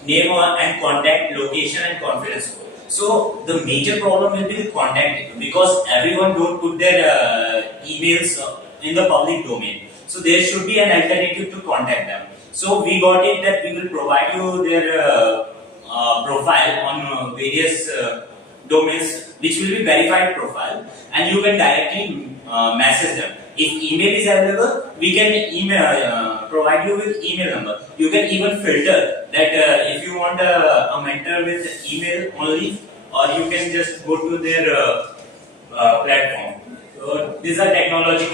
name and contact, location, and confidence score. So the major problem will be the contact, because everyone don't put their emails in the public domain. So there should be an alternative to contact them. So we got it that we will provide you their profile on various domains, which will be verified profile, and you can directly message them. If email is available, we can email provide you with email number. You can even filter that if you want a mentor with email only, or you can just go to their platform. So these are technology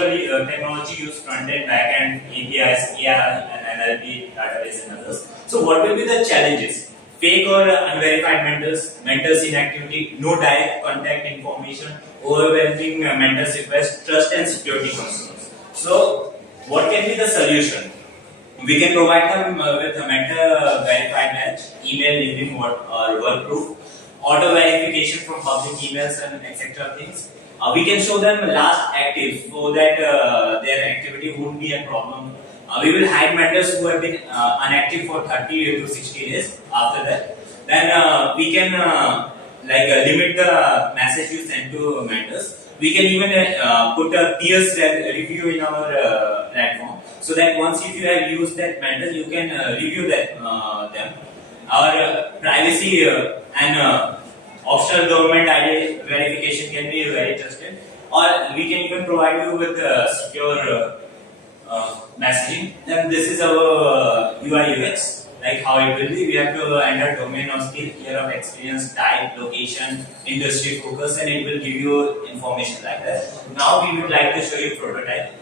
used front end, back end, APIs, AI, and NLP database and others. So what will be the challenges? Fake or unverified mentors inactivity, no direct contact information, overwhelming mentors requests, trust and security concerns. So, what can be the solution? We can provide them with a mentor verified match, email, LinkedIn, or work proof, auto verification from public emails and etc. things. We can show them last active so that their activity won't be a problem. We will hide mentors who have been inactive for 30 to 60 days after that. Then we can limit the message you send to mentors. We can even put a peers review in our platform, so that once if you have used that mentor, you can review that them. Our privacy and optional government ID verification can be very trusted, or we can even provide you with secure messaging. Then this is our UI UX, like how it will be. We have to enter domain or skill, year of experience, type, location, industry focus, and it will give you information like that. Now we would like to show you prototype.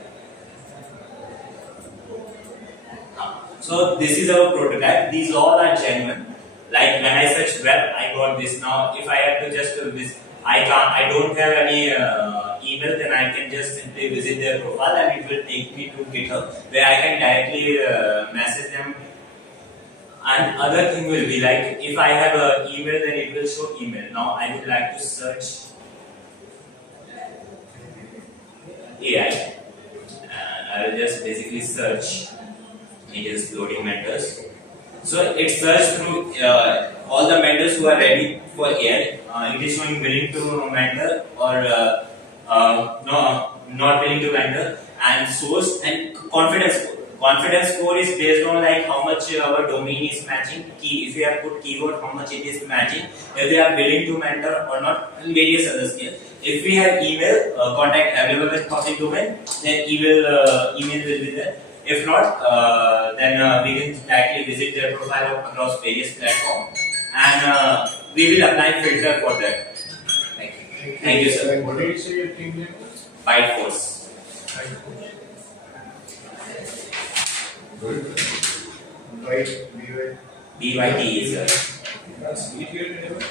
So this is our prototype. These all are genuine. Like when I search web, I got this. Now if I have to just I don't have any email, then I can just simply visit their profile and it will take me to GitHub, where I can directly message them. And other thing will be like, if I have an email, then it will show email. Now I would like to search AI, and I will just basically search. It is loading mentors. So it searched through all the mentors who are ready for AI. It is showing willing to mentor or not willing to mentor, and source and confidence score. Confidence score is based on like how much our domain is matching. If you have put keyword, how much it is matching. If they are willing to mentor or not, and various other skills. If we have email contact available with public domain, then email will be there. If not, then we can directly visit their profile across various platforms, and we will apply filter for that. Thank you. Thank you, sir. What did you say your team name was? Byte Force. Good. Right, BYT is That's easier anyway.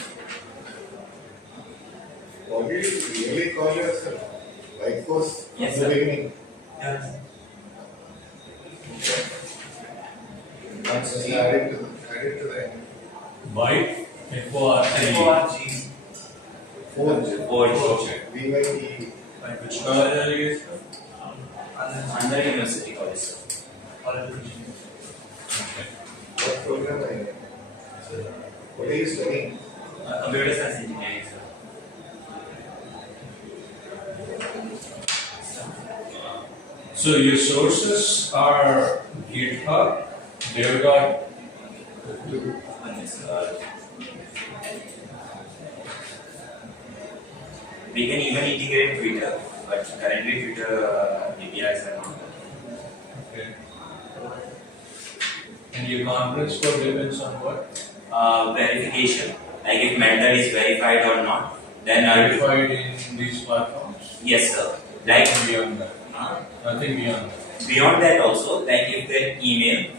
what did you really call yourself? Like course Yes, from the sir. beginning. Just add it to the end. Byte, F-O-R-C. Forge. BYT. Like which college are you? Under University College, sir. What program are you in? What are you studying? Computer science engineering, sir. So your sources are GitHub, DevDot. We can even integrate Twitter, but currently Twitter APIs are not. Okay. And your conference code depends on what? Verification, like if mentor is verified or not. Then Verified in these platforms? yes, sir. Like Nothing beyond that. Nothing beyond that. beyond that also, like if their email,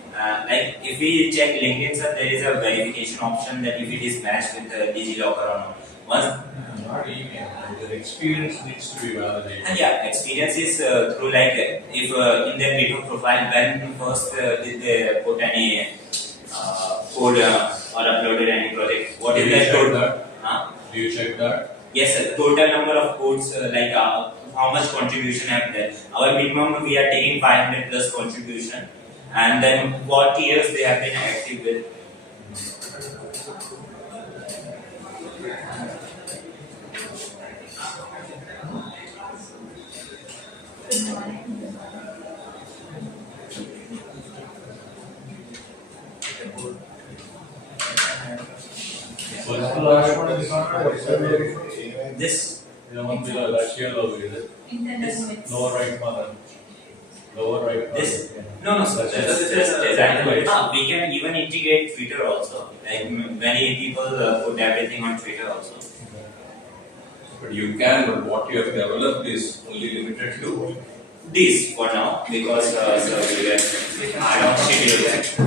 like if we check LinkedIn, sir, there is a verification option that if it is matched with the DigiLocker or not. Once Not email. The experience needs to be validated. and yeah, experience is through like if in their GitHub profile when first did they put any code or uploaded any project. What Do is you that check code? that? Do you check that? Yes, sir. Total number of codes like how much contribution have there. Our minimum we are taking 500 plus contribution, and then what years they have been active with. What's the last one in the contract? This The one below, that's yellow, is it? Lower right corner. Lower right corner. This? Yeah. No, sir. That's design. We can even integrate Twitter also. Like many people put everything on Twitter also. But you can, but what you have developed is only limited to This for now because I don't schedule.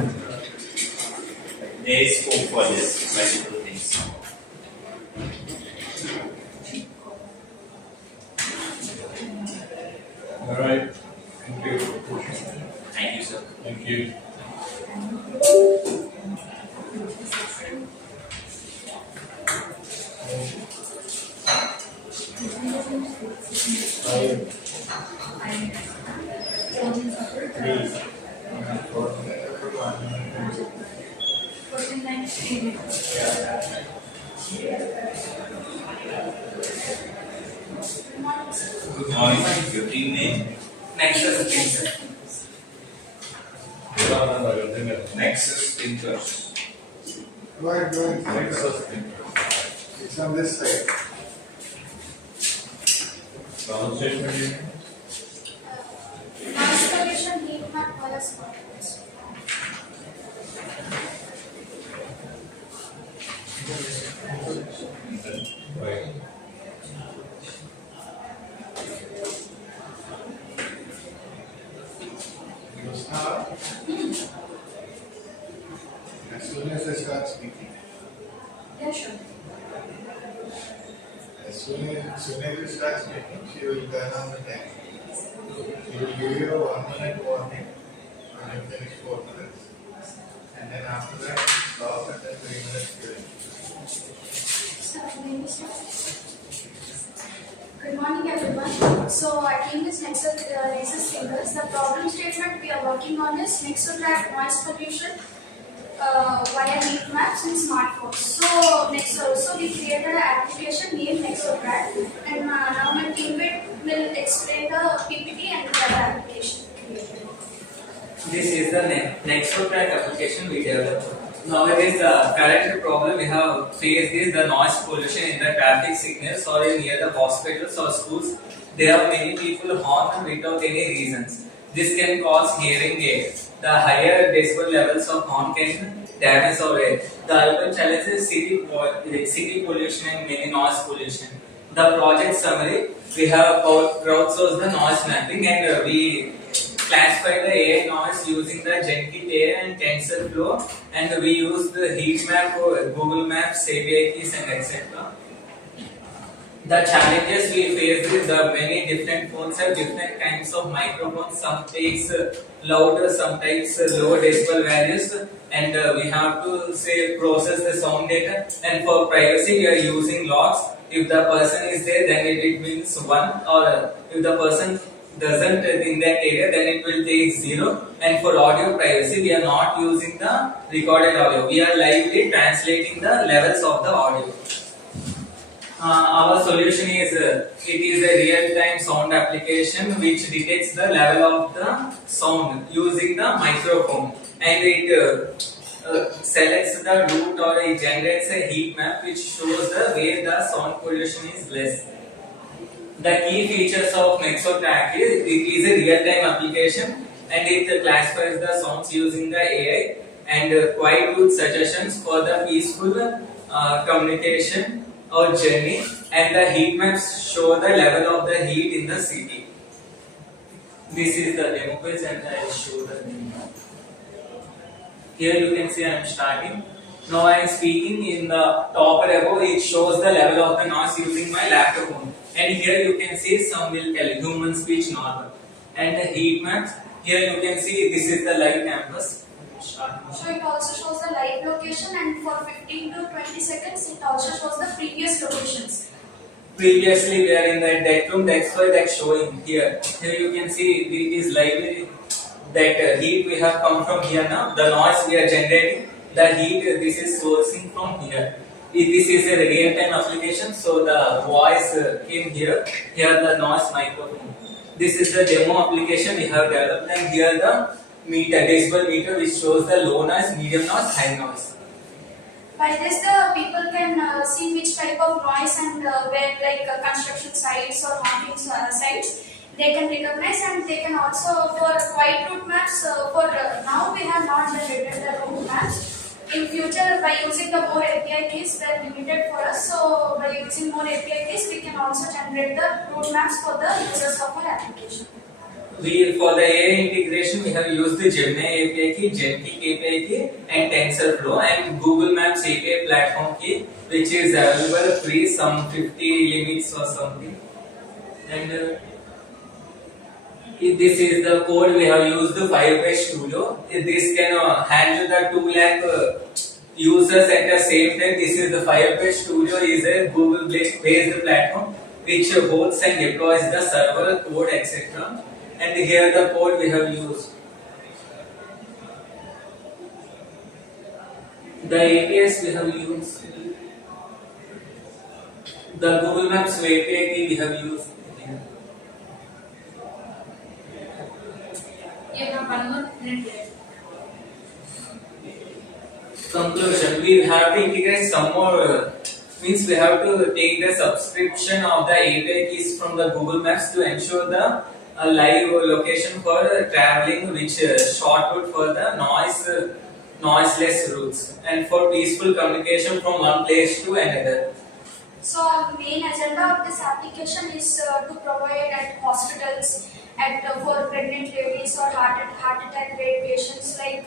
There is scope for this multiple things. All right. Thank you. Thank you, sir. Thank you. Good morning. Your team name? Nexus. Nexus thinkers. Go ahead. Nexus thinker. It's on this side. Pronunciation again? Mass solution heat map bias models. Right. As soon as I start speaking, Yeah, sure. as soon as you start speaking, she will turn on the time. She will give you a 1 minute warning when you finish 4 minutes. And then after that, stop and then 3 minutes during. Good morning, everyone. So our team is Nexus Thinkers. The problem statement we are working on is Nexotrack noise pollution via heat maps in smartphones. So we created an application named Nexotrack, and now my teammate will explain the PPT and the application. This is the Nexotrack application we developed. Nowadays, the current problem we have faced is the noise pollution in the traffic signals or near the hospitals or schools. There are many people horn without any reasons. This can cause hearing aid. The higher decibel levels of horn can damage our ear. The urban challenge is city pollution and many noise pollution. The project summary, we have crowdsourced the noise mapping and we classify the AI noise using the Genkit AI and TensorFlow, and we use the heat map, Google Maps, API keys, and etc. The challenges we face is the many different phones have different kinds of microphones. Some takes louder, sometimes low decibel values, and we have to say process the sound data. And for privacy, we are using logs. If the person is there, then it means 1, or if the person doesn't in that area, then it will take 0. And for audio privacy, we are not using the recorded audio. We are lively translating the levels of the audio. Our solution is it is a real-time sound application which detects the level of the sound using the microphone, and it selects the route or it generates a heat map which shows the way the sound pollution is less. The key features of NexoTrack is it is a real-time application and it classifies the sounds using the AI and quite good suggestions for the peaceful communication or journey, and the heat maps show the level of the heat in the city. This is the demo page and I will show the demo. Here you can see I am starting. Now I am speaking in the top above, it shows the level of the noise using my laptop phone. And here you can see some will tell human speech normal. And the heat maps, here you can see this is the live campus. So it also shows the live location, and for 15 to 20 seconds it also shows the previous locations. Previously we are in the deck room, that's why that's showing here. Here you can see it is live, that heat we have come from here now. The noise we are generating, the heat this is sourcing from here. This is a real-time application, so the voice came here. Here the noise microphone. This is the demo application we have developed, and here the decibel meter which shows the low noise, medium noise, high noise. By this, the people can see which type of noise and where, like construction sites or honking sites, they can recognize, and they can also for quiet route maps. For now, we have not generated the route maps. In future, by using the more API keys, they are limited for us. So, by using more API keys, we can also generate the route maps for the users of our application. For the AI integration, we have used the Gemini API key, Genkit API key, and TensorFlow, and Google Maps API platform key, which is available free, some 50 limits or something. And this is the code we have used, the Firebase Studio. This can handle the 2 lakh users at the same time. This is the Firebase Studio is a Google-based platform which hosts and deploys the server code, etc. And here the code we have used. The APIs we have used. The Google Maps API key we have used. You have one more minute. Conclusion: we have to integrate some more. Means we have to take the subscription of the API keys from the Google Maps to ensure the live location for traveling, which short route for the noiseless routes, and for peaceful communication from one place to another. So, main agenda of this application is to provide at hospitals, for pregnant ladies or heart attack rate patients, like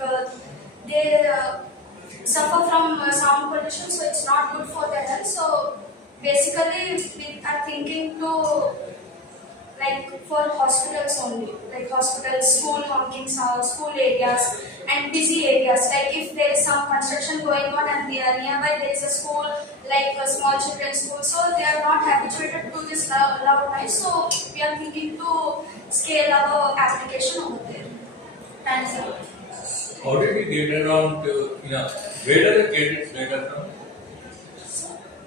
they suffer from sound pollution, so it's not good for their health. So basically, we are thinking to for hospitals only, like hospitals, school honking, school areas, and busy areas. Like if there is some construction going on and nearby there is a school, like a small children's school, so they are not habituated to this loud noise. So we are thinking to scale our application over there. Thanks a lot. How did you get around to, where does it get its data from?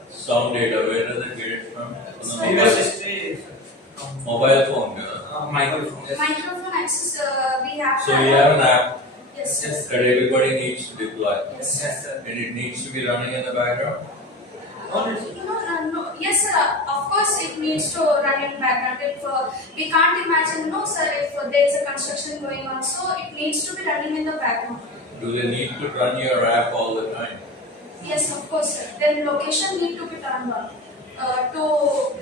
Sound data, where does it get it from? Mobile phone. Microphone. Microphone access, we have. So we have an app. Yes, sir. that everybody needs to deploy. Yes, Yes, sir. And it needs to be running in the background. No, yes, sir. Of course, it needs to run in background. If we can't imagine, no, sir, if there is a construction going on, so it needs to be running in the background. Do they need to run your app all the time? Yes, of course, sir. Then location need to be turned on to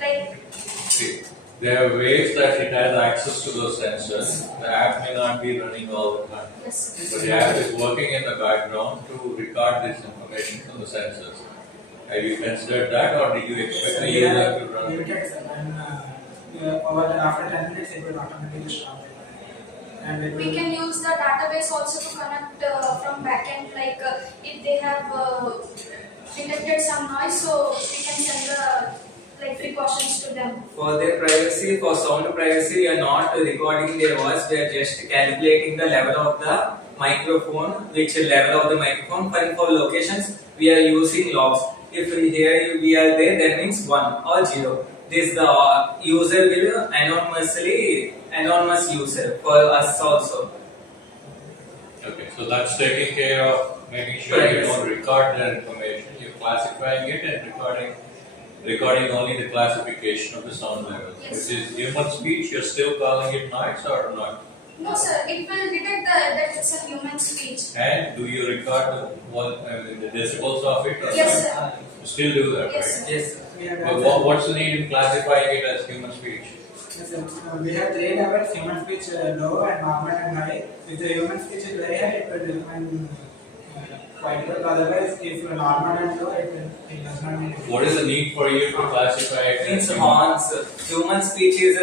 like. See, there are ways that it has access to those sensors. The app may not be running all the time. Yes, sir. But the app is working in the background to record this information from the sensors. Have you considered that, or did you expect the user to run? Limited, sir. And after 10 minutes, it will automatically stop. And it We will, can use the database also to connect from backend. Like if they have detected some noise, so we can send the like precautions to them. For their privacy, for sound privacy, we are not recording their voice. We are just calculating the level of the microphone, which level of the microphone. And for locations, we are using logs. If we hear we are there, that means 1 or 0. This the user will anonymous user for us also. Okay, so that's taking care of making sure you don't record their information. You're classifying it and recording only the classification of the sound level. Yes. Which is human speech. You're still calling it noise or not? No, sir. It will detect that it's a human speech. And do you record the decibels of it? Or Yes, not? sir. You still do that, Yes, right? sir. Yes, sir. we have But what's the need in classifying it as human speech? yes, sir. We have 3 levels: human speech low and normal and high. If the human speech is very high, it will define quite good. Otherwise, if normal and low, it does not mean. What is the need for you to classify it as Means human? horns. Human speech is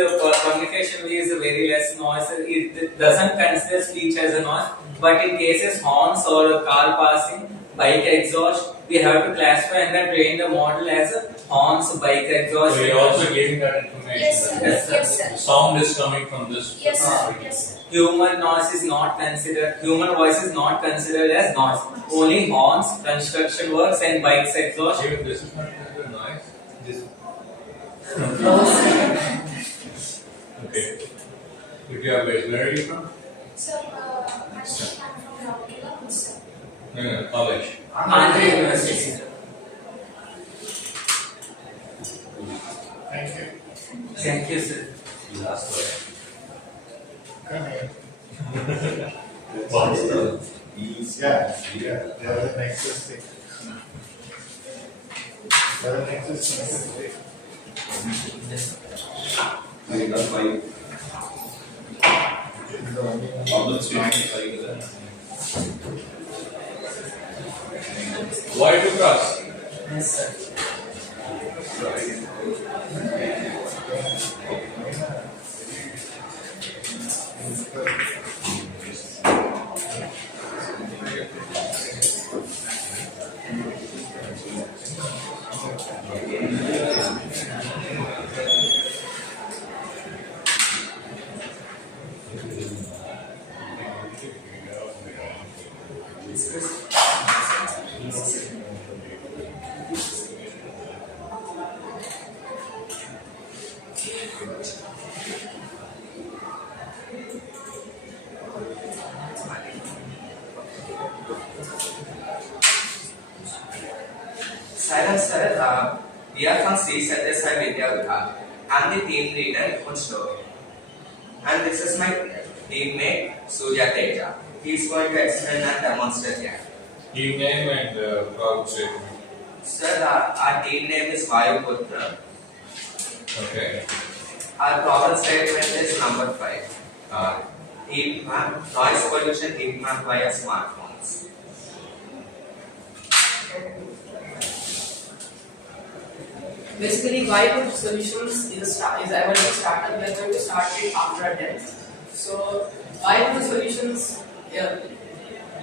communication is very less noise. It doesn't consider speech as a noise. But in cases horns or a car passing, bike exhaust, we have to classify and then train the model as a horns, bike exhaust. So you're also giving that information. Yes, sir. that Yes, sir. the sound is coming from this. Yes, sir. Yes, sir. Human noise is not considered. Human voice is not considered as noise. Only horns, construction works, and bikes exhaust. Even this is not considered noise. This. Okay. If you have where are you from? So, actually, I'm from Rourkela, sir. No, college. Andhra University. Thank you. Thank you, sir. Last question. Come here. What's the Yeah, they are the nexus thing. They are the nexus thing. I got 5 The only one. problem statements like that. Why to cross? Yes, sir. Sir, we are from Sri Satyasai Vidya. I'm the team leader in Nippon Store. And this is my teammate Surya Teja. He's going to explain and demonstrate here. Team name and problem statement. Sir, our team name is Vayuputra. Okay. Our problem statement is number 5. Heat map, noise pollution heat map via smartphones. Basically, Whitewood Solutions is our new startup. We are going to start it after a 10. So, Whitewood Solutions,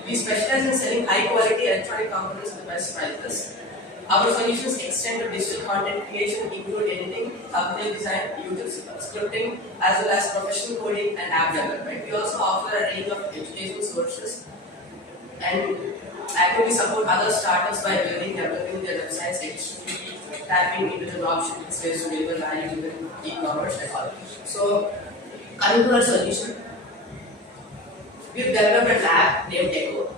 we specialize in selling high quality electronic components at the best prices. Our solutions extend to digital content creation, include editing, thumbnail design, YouTube scripting, as well as professional coding and app development. We also offer a range of educational sources and actively support other startups by building, developing their websites, tapping into the dropshipping space to deliver value within e-commerce and all. So, coming to our solution, we've developed an app named Echo.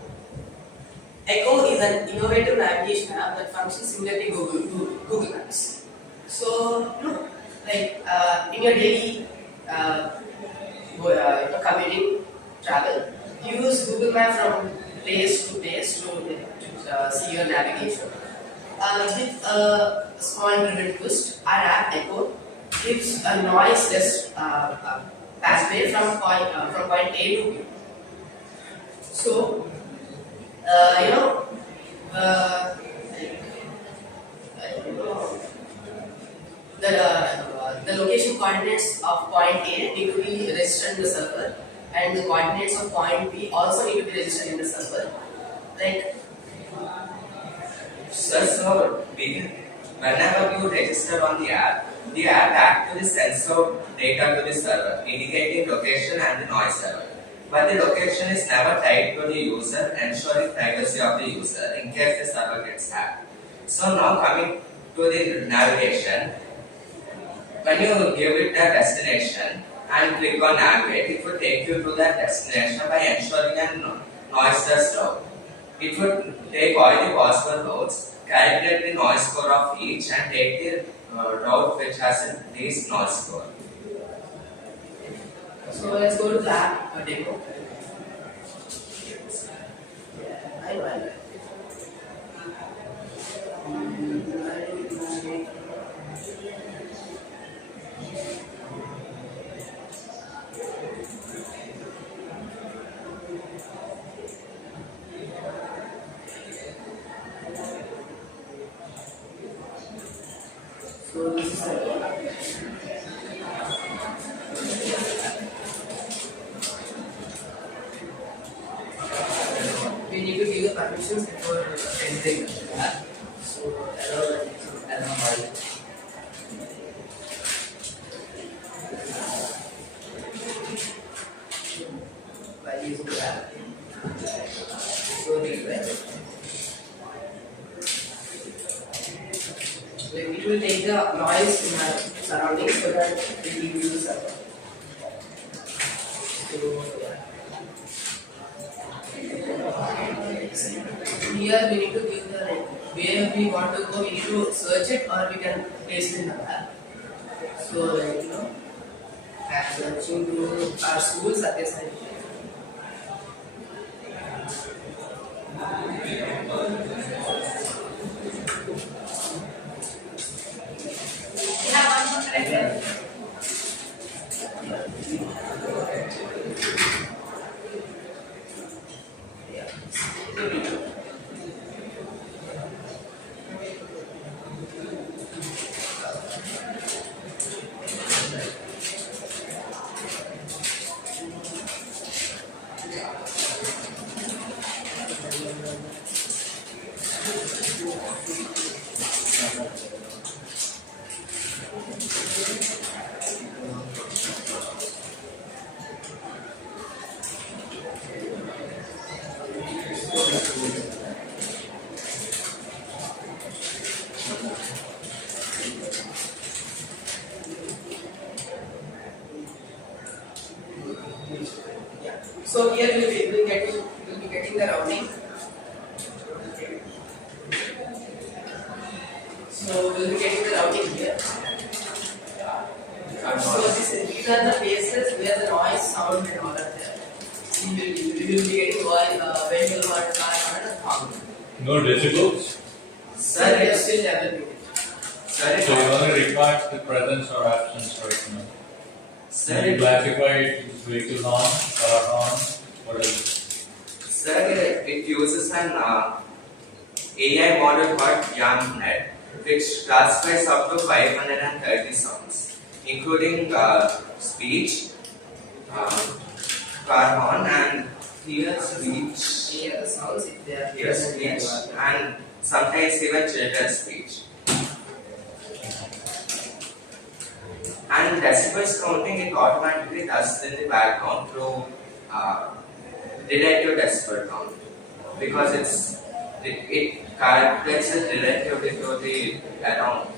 Echo is an innovative navigation app that functions similarly to Google Maps. So, in your daily commuting, travel, use Google Map from place to place to see your navigation. With a small driven twist, our app Echo gives a noiseless pathway from point A to B. So, the location coordinates of point A need to be registered in the server, and the coordinates of point B also need to be registered in the server. So whenever you register on the app actually sends out data to the server, indicating location and the noise level. But the location is never tied to the user, ensuring privacy of the user in case the server gets hacked. So now coming to the navigation, when you give it a destination and click on navigate, it will take you to that destination by ensuring a noiseless route. It would take all the possible routes, calculate the noise score of each, and take the route which has the least noise score. So let's go to the app demo. I know. So this is we need to give the permissions before entering the app. So allow by using the app. So request. It will take the noise in our surroundings so that it will use the server. Here we need to give the where we want to go, we need to search it or we can paste it in the app. So I'm searching to our schools at this time. So here we will be getting the routing. So we'll be getting the routing here. So these are the places where the noise, sound, and all are there. We will be getting vehicle or car or hum. No decibels? Sir, we are still developing it. Sir, So you only record the presence or absence right now. Sir, you classify it as vehicle horn, car horn, what else? Sir, it uses an AI model called YAMNet, which classifies up to 530 sounds, including speech, car horn, and clear speech. Here sounds if they are Clear speech, and sometimes even children's speech. And decibels counting it automatically does in the background through relative decibel count, because it calculates it relatively to the around,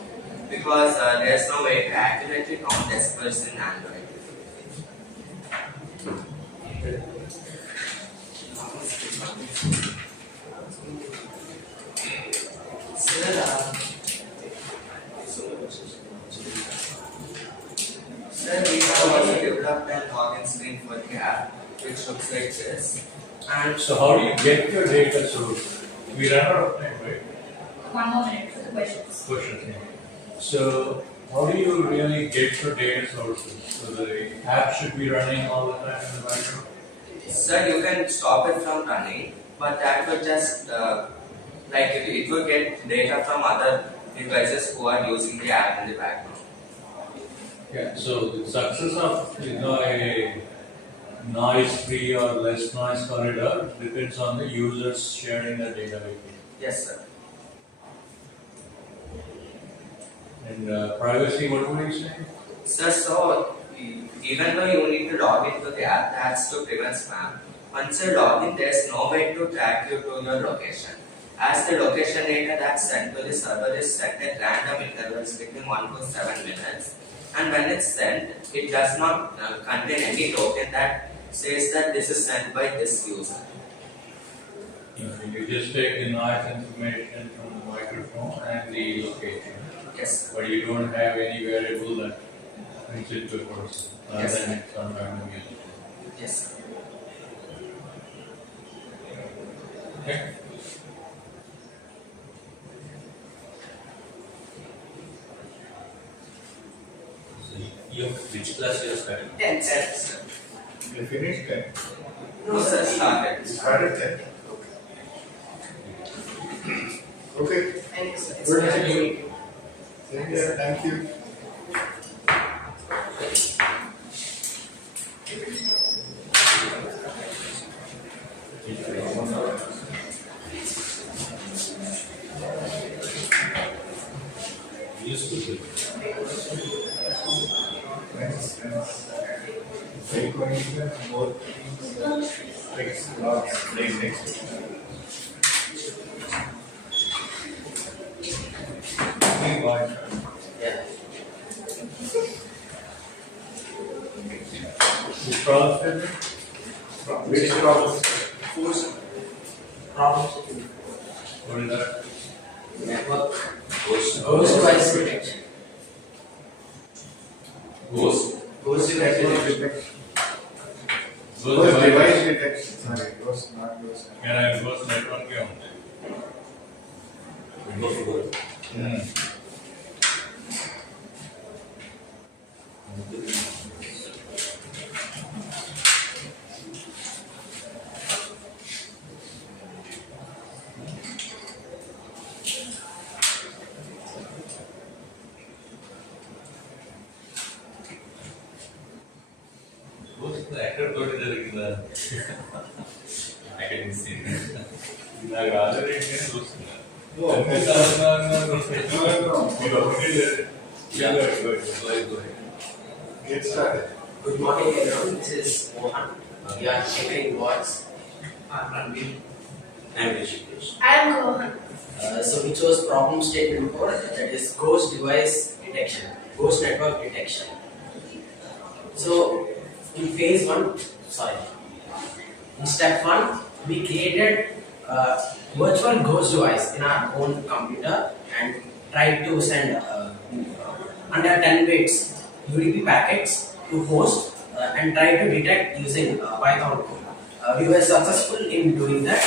because there is no way to accurately count decibels in Android. Sir, we have also developed a login screen for the app, which looks like this. And So how do you get your data source? We run out of time, right? 1 more minute for the questions. Questions. Yeah. So how do you really get your data sources? So the app should be running all the time in the background? sir, you can stop it from running, but that would just like it will get data from other devices who are using the app in the background. Yeah. So the success of a noise-free or less noise corridor depends on the users sharing the data with you. Yes, sir. And privacy, what were you saying? Sir, so even though you need to log into the app, that's to prevent spam. Once you log in, there's no way to track you to your location. As the location data that's sent to the server is set at random intervals between 1 to 7 minutes, and when it's sent, it does not contain any token that says that this is sent by this user. You just take the noise information from the microphone and the location. Yes. But you don't have any variable that brings it to a person, other Yes. than it's on random user. Yes. Okay. Which class you are studying? 10, sir. You finished 10. No, sir, started. You started 10. Okay. Thank you, sir. It's Good. nice to meet you. Same here. Thank you. Useful. Thanks. Take one even more things. Lots. Next. Yeah. Which problem statement? Which problem? Problems. What is that? Network. Ghost device detection. Ghost Ghost device detection. Ghost device detection. Sorry, ghost, not ghost. Can I ghost network के होंगे? Ghost actor को इधर किधर? I can see. ना गाजर एक ने ghost ना. No. No. Yeah. Good. Get started. Good morning, everyone. This is Mohan. We are checking what's Ranveer. and Rishikesh. I am Gohan. So we chose problem statement 4, that is ghost device detection, ghost network detection. So in phase 1, in step 1, we created a virtual ghost device in our own computer and tried to send under 10 bits UDP packets to host and try to detect using Python code. We were successful in doing that.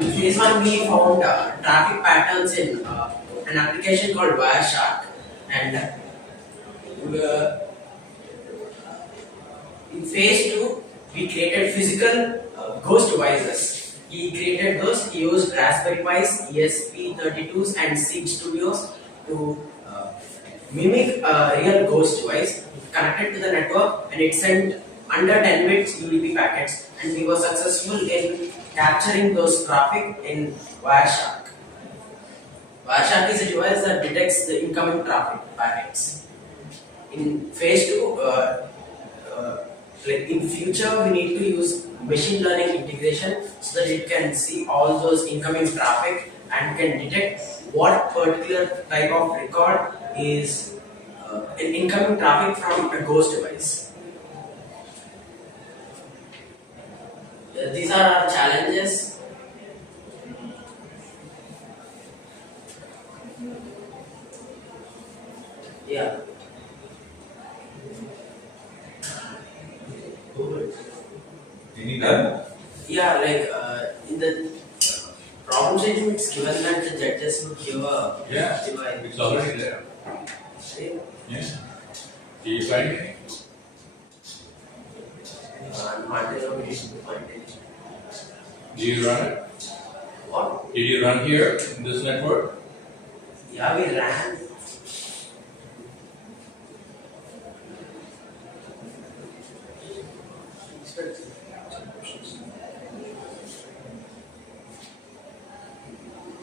In phase 1, we found traffic patterns in an application called Wireshark, and in phase 2, we created physical ghost devices. He created those. He used Raspberry Pis, ESP32s, and Seed Studios to mimic a real ghost device. Connected to the network, and it sent under 10 bits UDP packets, and we were successful in capturing those traffic in Wireshark. Wireshark is a device that detects the incoming traffic packets. In phase 2, like in future, we need to use machine learning integration so that it can see all those incoming traffic and can detect what particular type of record is an incoming traffic from a ghost device. these are our challenges. Yeah. Any done? Yeah, like in the problem statement, it's given that the judges would give a Yeah, divide. it's already there. See? Yeah. Do you find it? I'm not able to find it. Do you run it? What? Did you run here in this network? Yeah, we ran.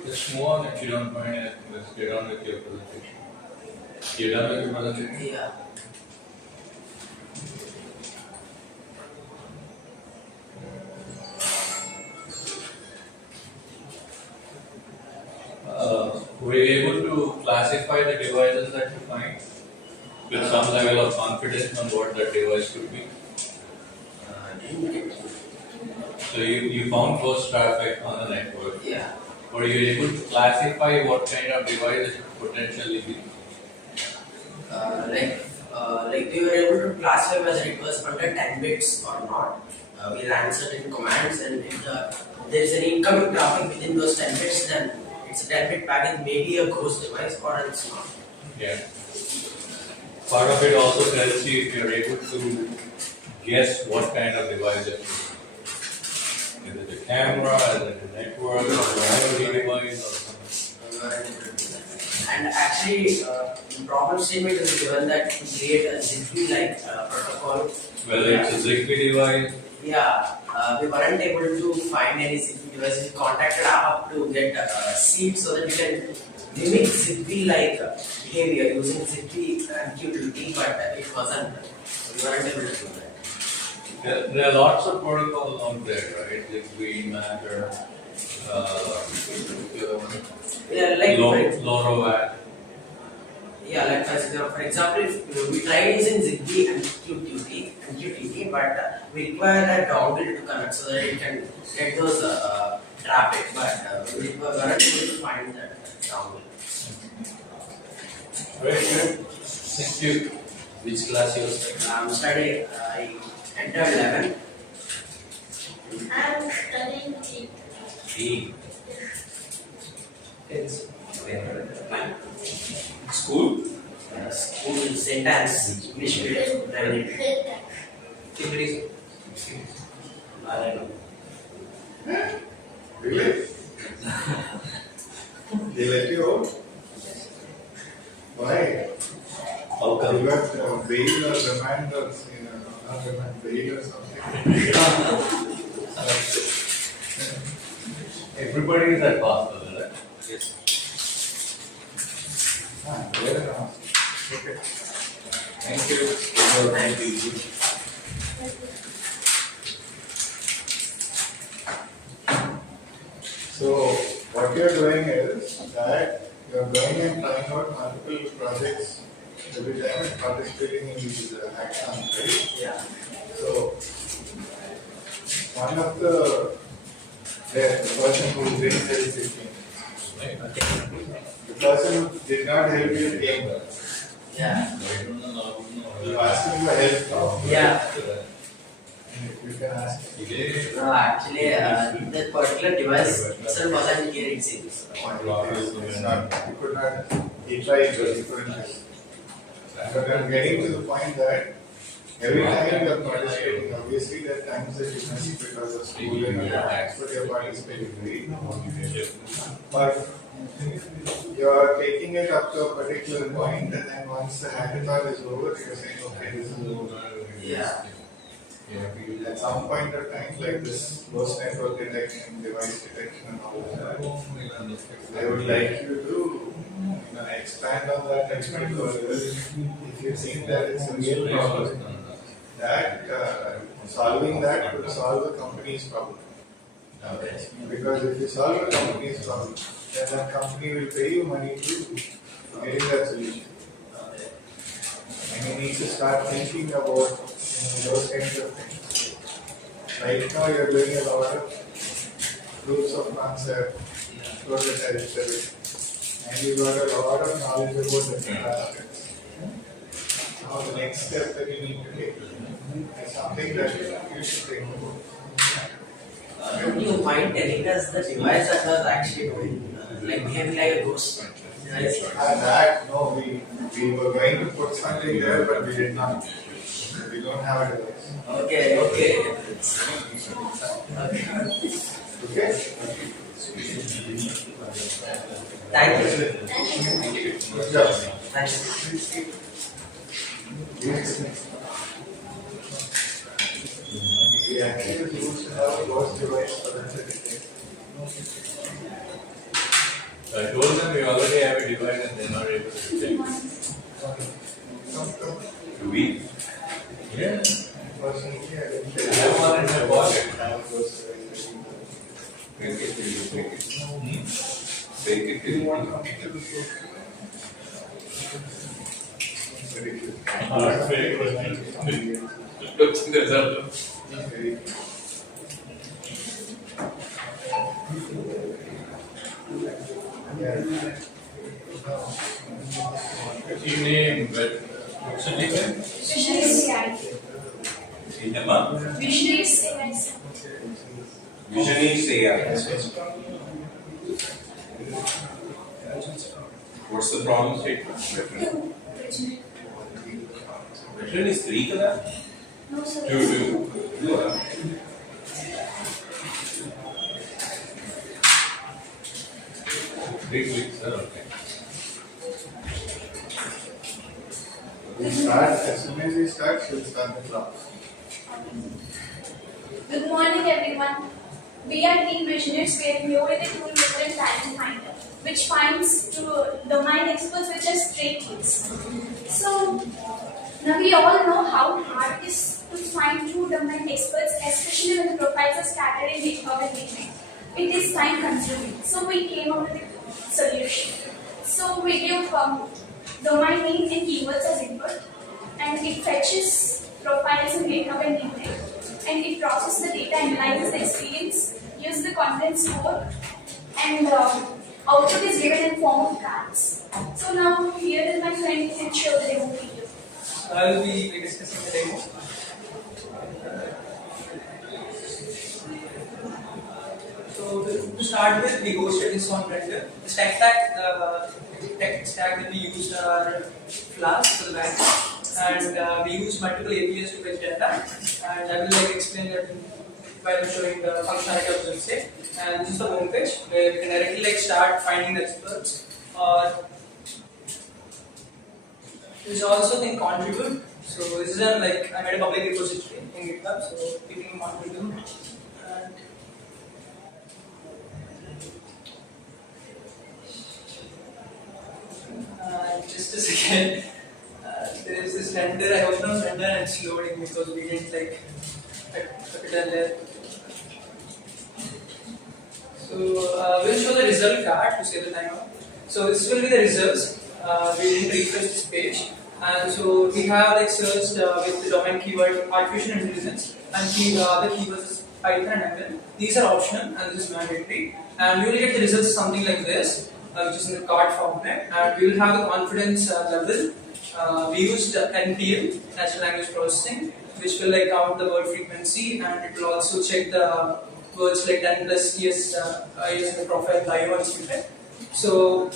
Just move on if you don't mind it. Let's get on with your presentation. You done with your presentation? Yeah. Were you able to classify the devices that you find with some level of confidence on what that device could be? So you found close traffic on the network. Yeah. Were you able to classify what kind of device it could potentially be? Like we were able to classify whether it was under 10 bits or not. We ran certain commands, and if there is an incoming traffic within those 10 bits, then it's a 10-bit packet, maybe a ghost device, or it's not. Yeah. Part of it also tells you if you're able to guess what kind of device it is. Is it a camera, is it a network, or an IoT device, or something? And actually, the problem statement is given that to create a Zigbee-like protocol. Whether it's a Zigbee device. Yeah, we weren't able to find any Zigbee devices. We contacted AHAP to get seeds so that we can mimic Zigbee-like behavior using Zigbee and QTT, but it wasn't. We weren't able to do that. There are lots of protocols out there, right? Zigbee, Matter, Yeah, like LoRaWAN. Yeah, like for example, if we tried using Zigbee and QTT, but we require a dongle to connect so that it can get those traffic, but we weren't able to find that dongle. Very good. Thank you. Which class you are studying? I'm studying, I entered 11. I'm studying T. E. It's School? School St. Anne's English Medium. Really? They let you out? Why? How come? You got bail or remand or not remand, bail or something? Everybody is at pass level, right? Yes. Very nice. Okay. Thank you. Thank you. So what you're doing is that you're going and trying out multiple projects every time and participating in these hackathons, right? Yeah. So one of the person who didn't help you came. The person who did not help you came. Yeah. You asked him for help. Yeah. You can ask him. No, actually, that particular device itself wasn't here, it seems. It's not, you could not, he tried, but he couldn't help. But I'm getting to the point that every time you're participating, obviously there are times that you miss because of school and other acts, but you're participating, right? But you're taking it up to a particular point, and then once the hackathon is over, you're saying, okay, this is over. Yeah. At some point of time, like this close network detection, device detection, and all of that, I would like you to expand on that a bit further. If you think that it's a real problem, that solving that could solve the company's problem. Because if you solve a company's problem, then that company will pay you money to getting that solution. And you need to start thinking about those kinds of things. Right now you're doing a lot of proofs of concept, prototypes, and you got a lot of knowledge about different aspects. Now the next step that you need to take is something that you should take. Do you mind telling us the device that was actually doing, like behaving like a ghost? That, no, we were going to put something there, but we did not. We don't have a device. Okay. Okay? Thank you. Good job. Thank you. We actually used to have a ghost device for the certificate. I told them we already have a device and they're not able to detect. Do we? Yeah. Personally, I didn't I have one in my pocket. have a ghost device. Make it till you make it. Make it till you make it. Very good. Very good. Looks in the result. Very good. What's your name? What's your name? Visionaries events. Visionaries AI. What's the problem statement? Veteran is 3 ka that? No, sir. 2. Big week, sir. Okay. As soon as we start, she'll start the clock. Good morning, everyone. We are Team Visionaries. We are new with the tool Vision Talent Finder, which finds to domain experts which are straight hits. So now we all know how hard it is to find true domain experts, especially when the profiles are scattered in GitHub and LinkedIn. It is time consuming. So we came up with a solution. So we give domain name and keywords as input, and it fetches profiles in GitHub and LinkedIn, and it processes the data, analyzes the experience, uses the content score, and output is given in form of cards. So now here is my friend who can show the demo video. I will be discussing the demo. So to start with, we go straight this on render. The tech stack that we used are Flask for the back, and we use multiple APIs to fetch data. And I will explain that while showing the functionality of the website. And this is the home page where we can directly start finding the experts. Or this also can contribute. So this is I made a public repository in GitHub, so people can contribute. Just a second. There is this render. I opened up render and it's loading because we didn't capital there. So we'll show the result card to save the time. So this will be the results. We didn't refresh this page, and so we have searched with the domain keyword artificial intelligence and the keywords Python and ML. These are optional and this is mandatory, and you will get the results something like this. Which is in the card format, and we will have the confidence level. We used NPL, natural language processing, which will count the word frequency, and it will also check the words like 10 plus years in the profile bio and student. So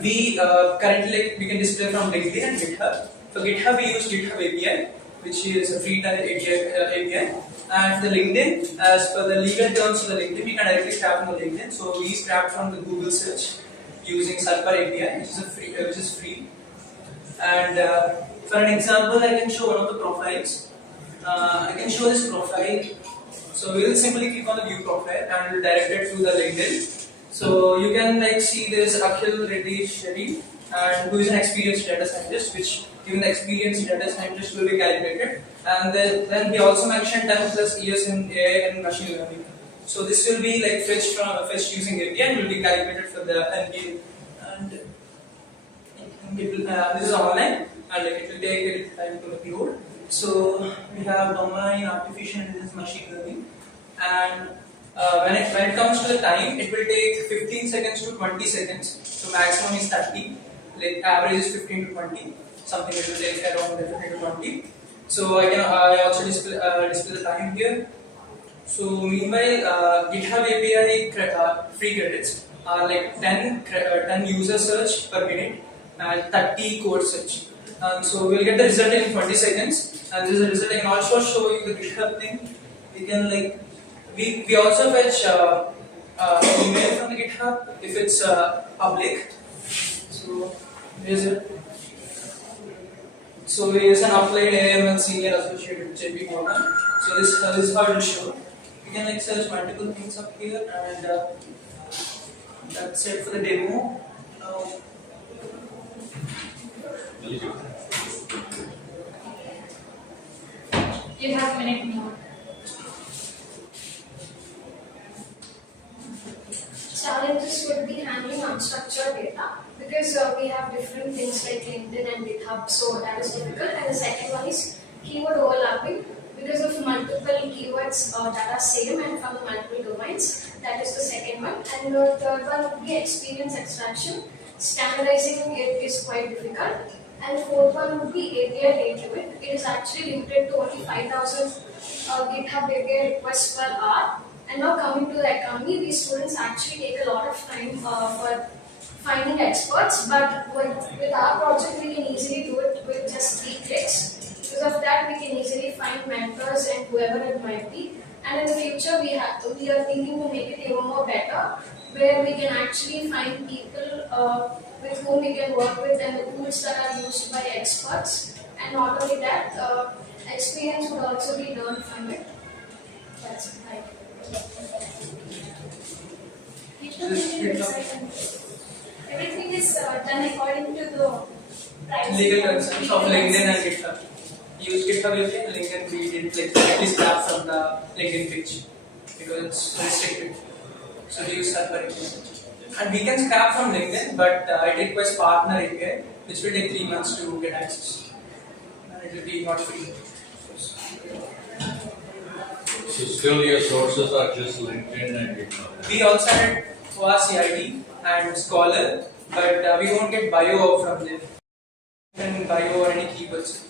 we currently we can display from LinkedIn and GitHub. For GitHub, we use GitHub API, which is a free time API. And for the LinkedIn, as per the legal terms of the LinkedIn, we can directly scrap from the LinkedIn. So we scrap from the Google search using Sulfur API, which is free. And for an example, I can show one of the profiles. I can show this profile. So we will simply click on the view profile and we'll direct it to the LinkedIn. So you can see there's Akhil Reddy Shetty, and who is an experienced data scientist, which given the experienced data scientist will be calculated. And then he also mentioned 10 plus years in AI and machine learning. So this will be fetched using API and will be calculated for the NPL. And this is online. and like it will take a little time to load. So we have domain, artificial intelligence, machine learning, and when it comes to the time, it will take 15 seconds to 20 seconds. So maximum is 30, like average is 15 to 20. Something it will take around 15 to 20. So I also display the time here. So meanwhile, GitHub API free credits are like 10 user search per minute and 30 code search. So we'll get the result in 20 seconds, and this is the result. I can also show you the GitHub thing. We can like we also fetch email from the GitHub if it's public. So here's it. So here's an applied AML senior associate with JP Morgan. So this is how it will show. You can like search multiple things up here, and that's it for the demo. You have a minute more. Challenges would be handling unstructured data because we have different things like LinkedIn and GitHub, so that is difficult. And the second one is keyword overlapping because of multiple keywords that are same and from the multiple domains. That is the second one. And the third one would be experience extraction. Standardizing it is quite difficult. And the fourth one would be API rate limit. It is actually limited to only 5,000 GitHub API requests per hour. And now coming to the economy, these students actually take a lot of time for finding experts, but with our project we can easily do it with just 3 clicks. Because of that, we can easily find mentors and whoever it might be. And in the future, we are thinking to make it even more better, where we can actually find people with whom we can work with and the tools that are used by experts. And not only that, experience would also be learned from it. That's right. Everything is done according to the legal concerns of LinkedIn and GitHub. Use GitHub API and LinkedIn we did like at least grab from the LinkedIn page because it's restricted. So we use server API. And we can scrap from LinkedIn, but it requires partner API, which will take 3 months to get access. And it will be not free. So still your sources are just LinkedIn and GitHub. We also had CID and Scholar, but we won't get bio from them. And bio or any keywords.